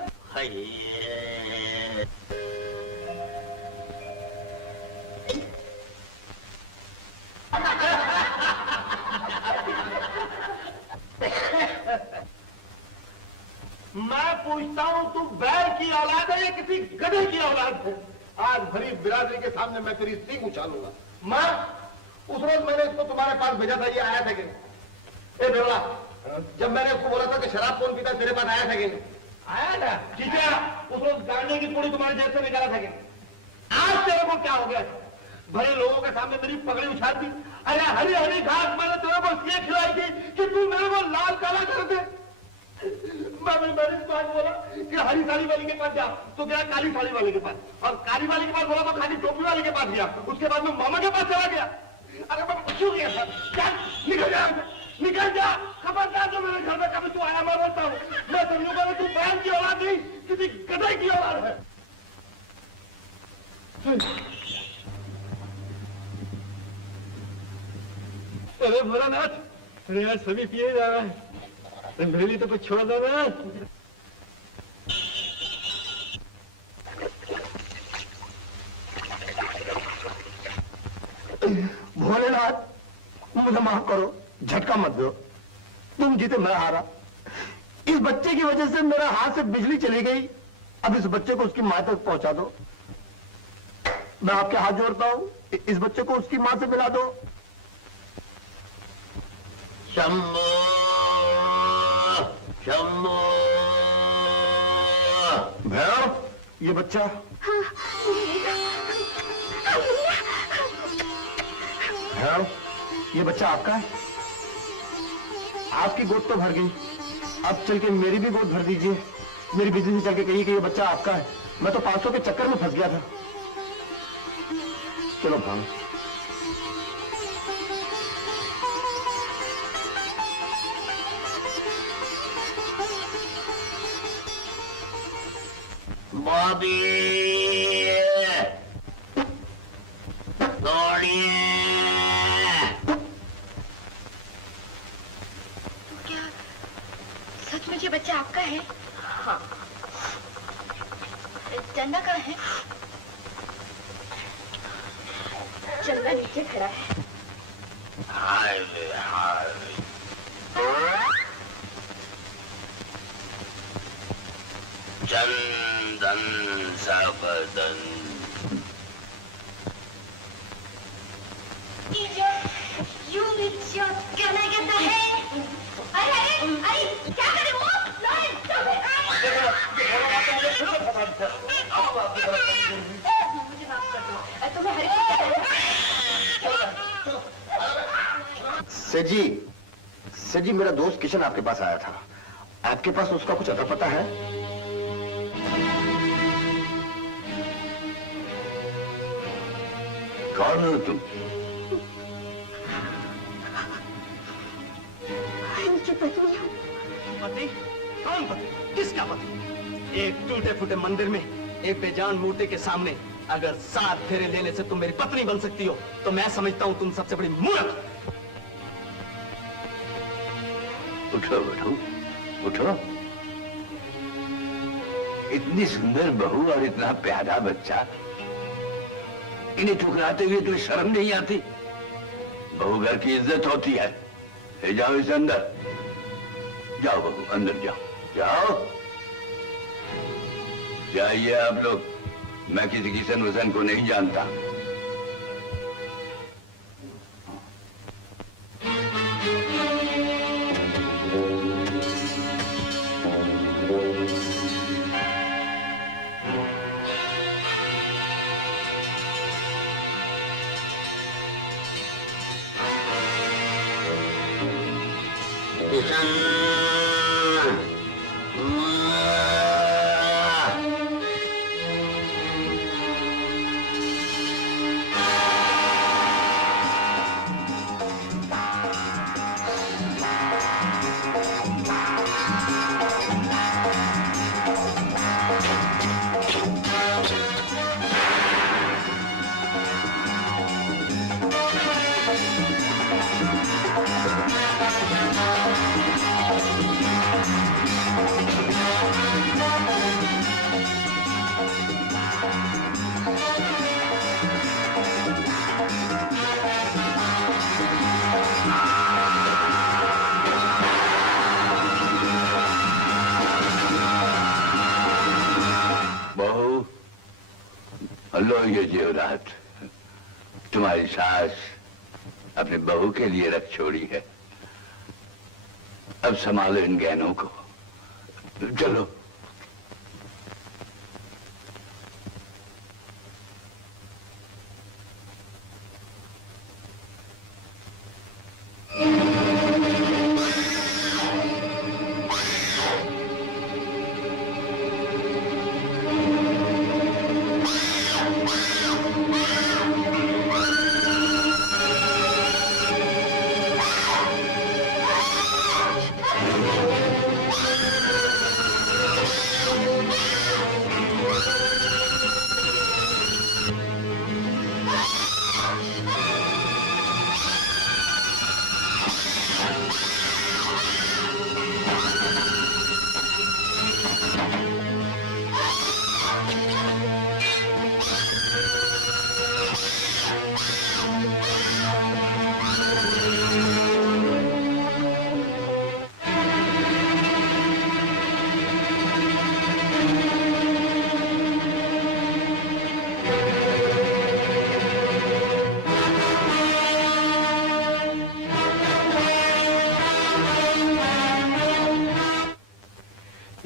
मैं पूछता हूँ तू बैल की औलाद है या किसी गधे की औलाद है? आज भरी बिरादरी के सामने मैं तेरी सींग उछालूंगा। माँ, उस रोज मैंने इसको तुम्हारे पास भेजा था, ये आया था कि नहीं? ए बेवड़ा, जब मैंने उसको बोला था कि शराब कौन पीता, तेरे पास आया था कि नहीं? आया था। ठीक है, उस रोज गांजे की पूरी तुम्हारे जेब से निकाला था कि नहीं? आज तेरे को क्या हो गया? भरे लोगों के सामने मेरी पगड़ी उछाल दी। अरे हरी हरी घास मैंने तेरे को इसलिए खिलाई थी कि तू मेरे को लाल काला कर दे। मैंने इस बात बोला कि हरी साड़ी वाली के पास जा, तो गया काली साड़ी वाले के पास, और काली वाले के पास बोला तो खाली टोपी वाले के पास गया। उसके बाद में मामा के पास चला गया। अरे मैं क्यों गया था? क्या निकल जा, निकल जा। खबरदार जो मेरे घर में कभी तू आया, मैं बोलता हूँ, मैं समझूंगा तू बहन की औलाद नहीं, किसी गधे की औलाद है। अरे भोलानाथ, अरे यार सभी पिए जा रहा है, मेरे लिए तो कुछ छोड़ दो ना। भोलेनाथ, मुझे माफ करो, झटका मत दो। तुम जीते, मैं हारा। इस बच्चे की वजह से मेरा हाथ से बिजली चली गई। अब इस बच्चे को उसकी माँ तक पहुंचा दो। मैं आपके हाथ जोड़ता हूँ, इस बच्चे को उसकी माँ से मिला दो। शंभो शंभो। भैरव, ये बच्चा। हाँ, भैरव, ये बच्चा आपका है? आपकी गोद तो भर गई, अब चल के मेरी भी गोद भर दीजिए। मेरी बिजली से चल के कहिए कि ये बच्चा आपका है। मैं तो 500 के चक्कर में फंस गया था। चलो भाग। बॉबी, दौड़िए। तो क्या सच में ये बच्चा आपका है? हाँ। चंदा कहाँ है? चंदा नीचे खड़ा है। हाय हाय। चंदन सा बदन। You with your can I get the head? अरे सेठ जी मेरा दोस्त किशन आपके पास आया था। आपके पास उसका कुछ अता पता है? कौन हो तुम? इनकी पत्नी हूँ। पति? कौन पति? किसका पति? एक टूटे फूटे मंदिर में एक बेजान मूर्ति के सामने अगर 7 फेरे लेने से तुम मेरी पत्नी बन सकती हो तो मैं समझता हूँ तुम सबसे बड़ी मूर्ख। उठो उठो उठो। इतनी सुंदर बहू और इतना प्यारा बच्चा, इन्हें ठुकराते हुए तो शर्म नहीं आती? बहू घर की इज्जत होती है। ले जाओ इसे अंदर। जाओ बहू, अंदर जाओ। जाओ, जाइए आप लोग। मैं किसी किशन हुसैन को नहीं जानता। लो ये जेवरात तुम्हारी सास अपने बहू के लिए रख छोड़ी है। अब संभालो इन गहनों को। चलो।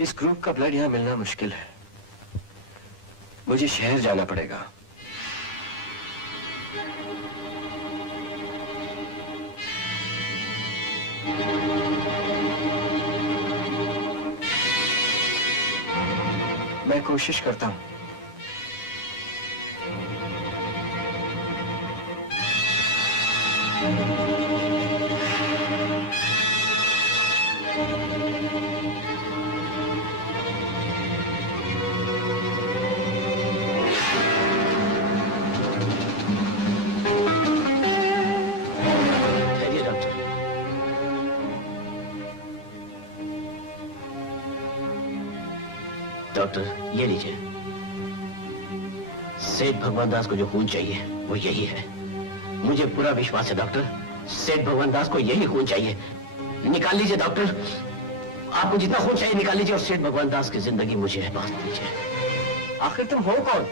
इस ग्रुप का ब्लड यहाँ मिलना मुश्किल है। मुझे शहर जाना पड़ेगा। मैं कोशिश करता हूँ। डॉक्टर ये लीजिए। सेठ भगवान दास को जो खून चाहिए वो यही है। मुझे पूरा विश्वास है डॉक्टर, सेठ भगवान दास को यही खून चाहिए। निकाल लीजिए डॉक्टर, आपको जितना खून चाहिए निकाल लीजिए और सेठ भगवान दास की जिंदगी मुझे बांट दीजिए। आखिर तुम हो कौन?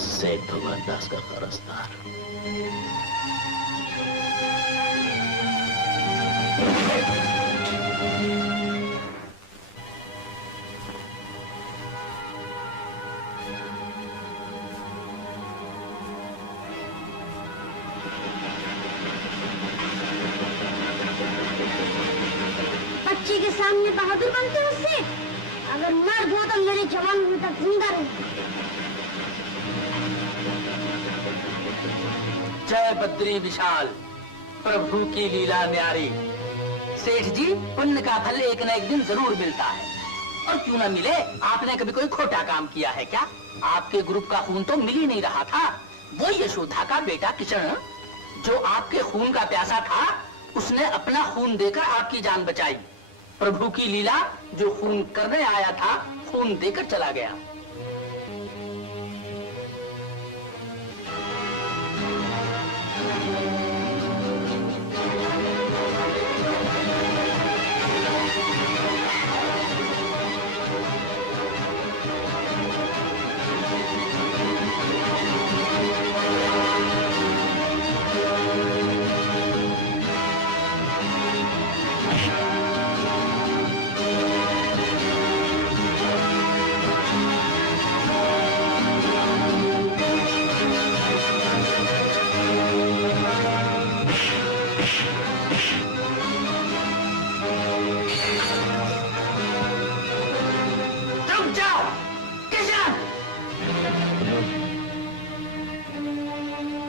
सेठ भगवान दास का कारस्तार। बच्चे के सामने बहादुर बनते हो उससे? अगर मर गया तो मेरे जवान होने तक जिंदा रहो। जय बद्री विशाल, प्रभु की लीला न्यारी। सेठ जी, पुण्य का फल एक न एक दिन जरूर मिलता है, और क्यों ना मिले। आपने कभी कोई खोटा काम किया है क्या? आपके ग्रुप का खून तो मिल ही नहीं रहा था। वो यशोदा का बेटा किशन, जो आपके खून का प्यासा था, उसने अपना खून देकर आपकी जान बचाई। प्रभु की लीला, जो खून करने आया था, खून देकर चला गया।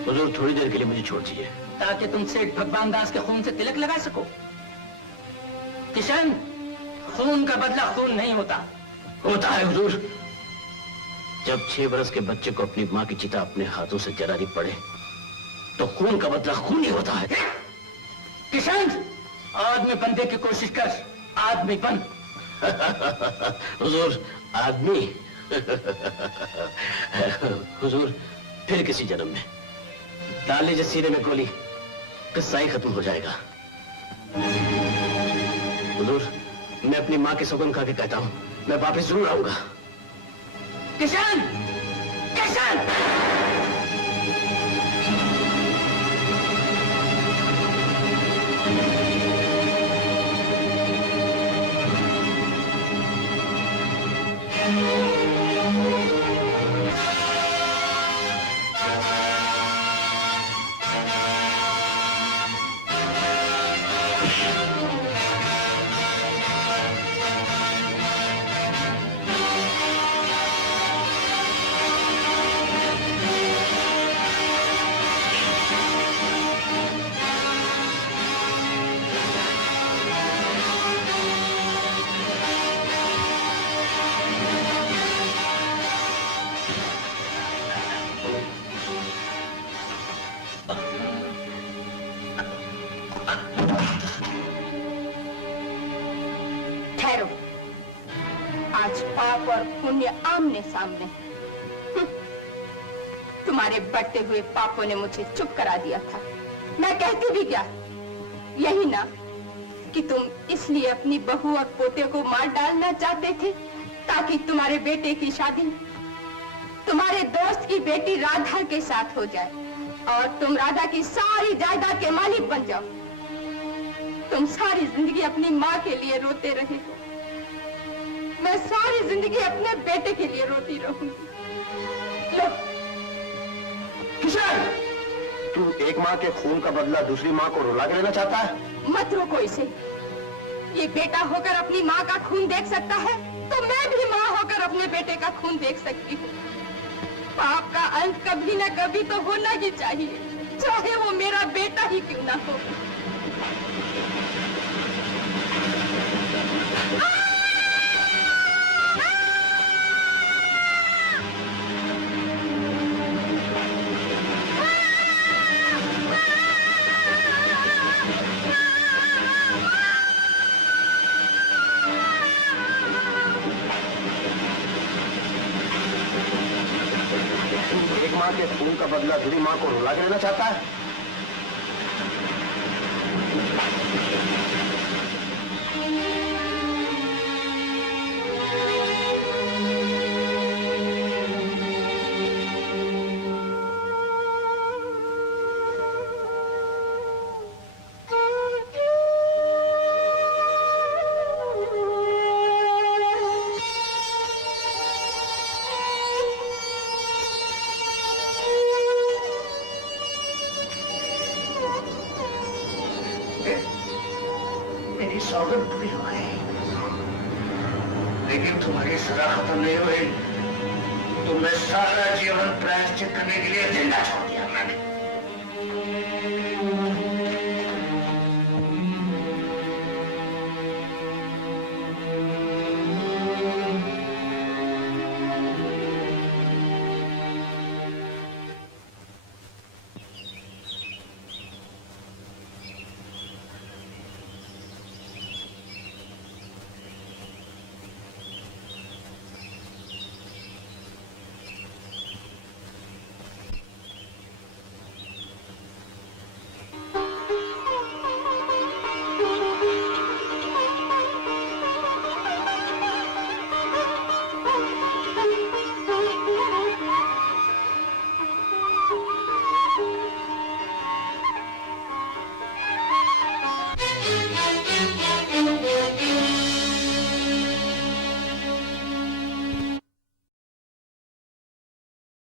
हुजूर, थोड़ी देर के लिए मुझे छोड़ दीजिए, ताकि तुम सेठ भगवान दास के खून से तिलक लगा सको। किशन, खून का बदला खून नहीं होता। होता है हुजूर। जब 6 बरस के बच्चे को अपनी माँ की चिता अपने हाथों से जलानी पड़े, तो खून का बदला खून ही होता है। किशन, आदमी बनने की कोशिश कर, आदमी बन। हुजूर, आदमी? हुजूर, फिर किसी जन्म में डाल लीजिए सीने में गोली, किस्सा ही खत्म हो जाएगा। हुजूर, मैं अपनी माँ की सौगंध खा के कहता हूँ, मैं वापस जरूर आऊंगा। किशन! किशन! आज पाप और पुण्य आमने सामने। तुम्हारे बढ़ते हुए पापों ने मुझे चुप करा दिया था। मैं कहती भी क्या, यही ना कि तुम इसलिए अपनी बहू और पोते को मार डालना चाहते थे ताकि तुम्हारे बेटे की शादी तुम्हारे दोस्त की बेटी राधा के साथ हो जाए और तुम राधा की सारी जायदाद के मालिक बन जाओ। तुम सारी जिंदगी अपनी माँ के लिए रोते रहे हो, मैं सारी जिंदगी अपने बेटे के लिए रोती रहूंगी। लो। किशन, तू एक माँ के खून का बदला दूसरी माँ को रुला के लेना चाहता है? मत रोको इसे। ये बेटा होकर अपनी माँ का खून देख सकता है, तो मैं भी माँ होकर अपने बेटे का खून देख सकती हूँ। पाप का अंत कभी न कभी तो होना ही चाहिए, चाहे वो मेरा बेटा ही क्यों ना हो। एक माँ के खून का बदला दूसरी माँ को रुला के लेना चाहता है? मेरी सौगंध पूरी हो गई, लेकिन तुम्हारी सजा खत्म नहीं हुई। तो मैं सारा जीवन प्रायश्चित करने के लिए जिंदा छोड़ दिया मैंने।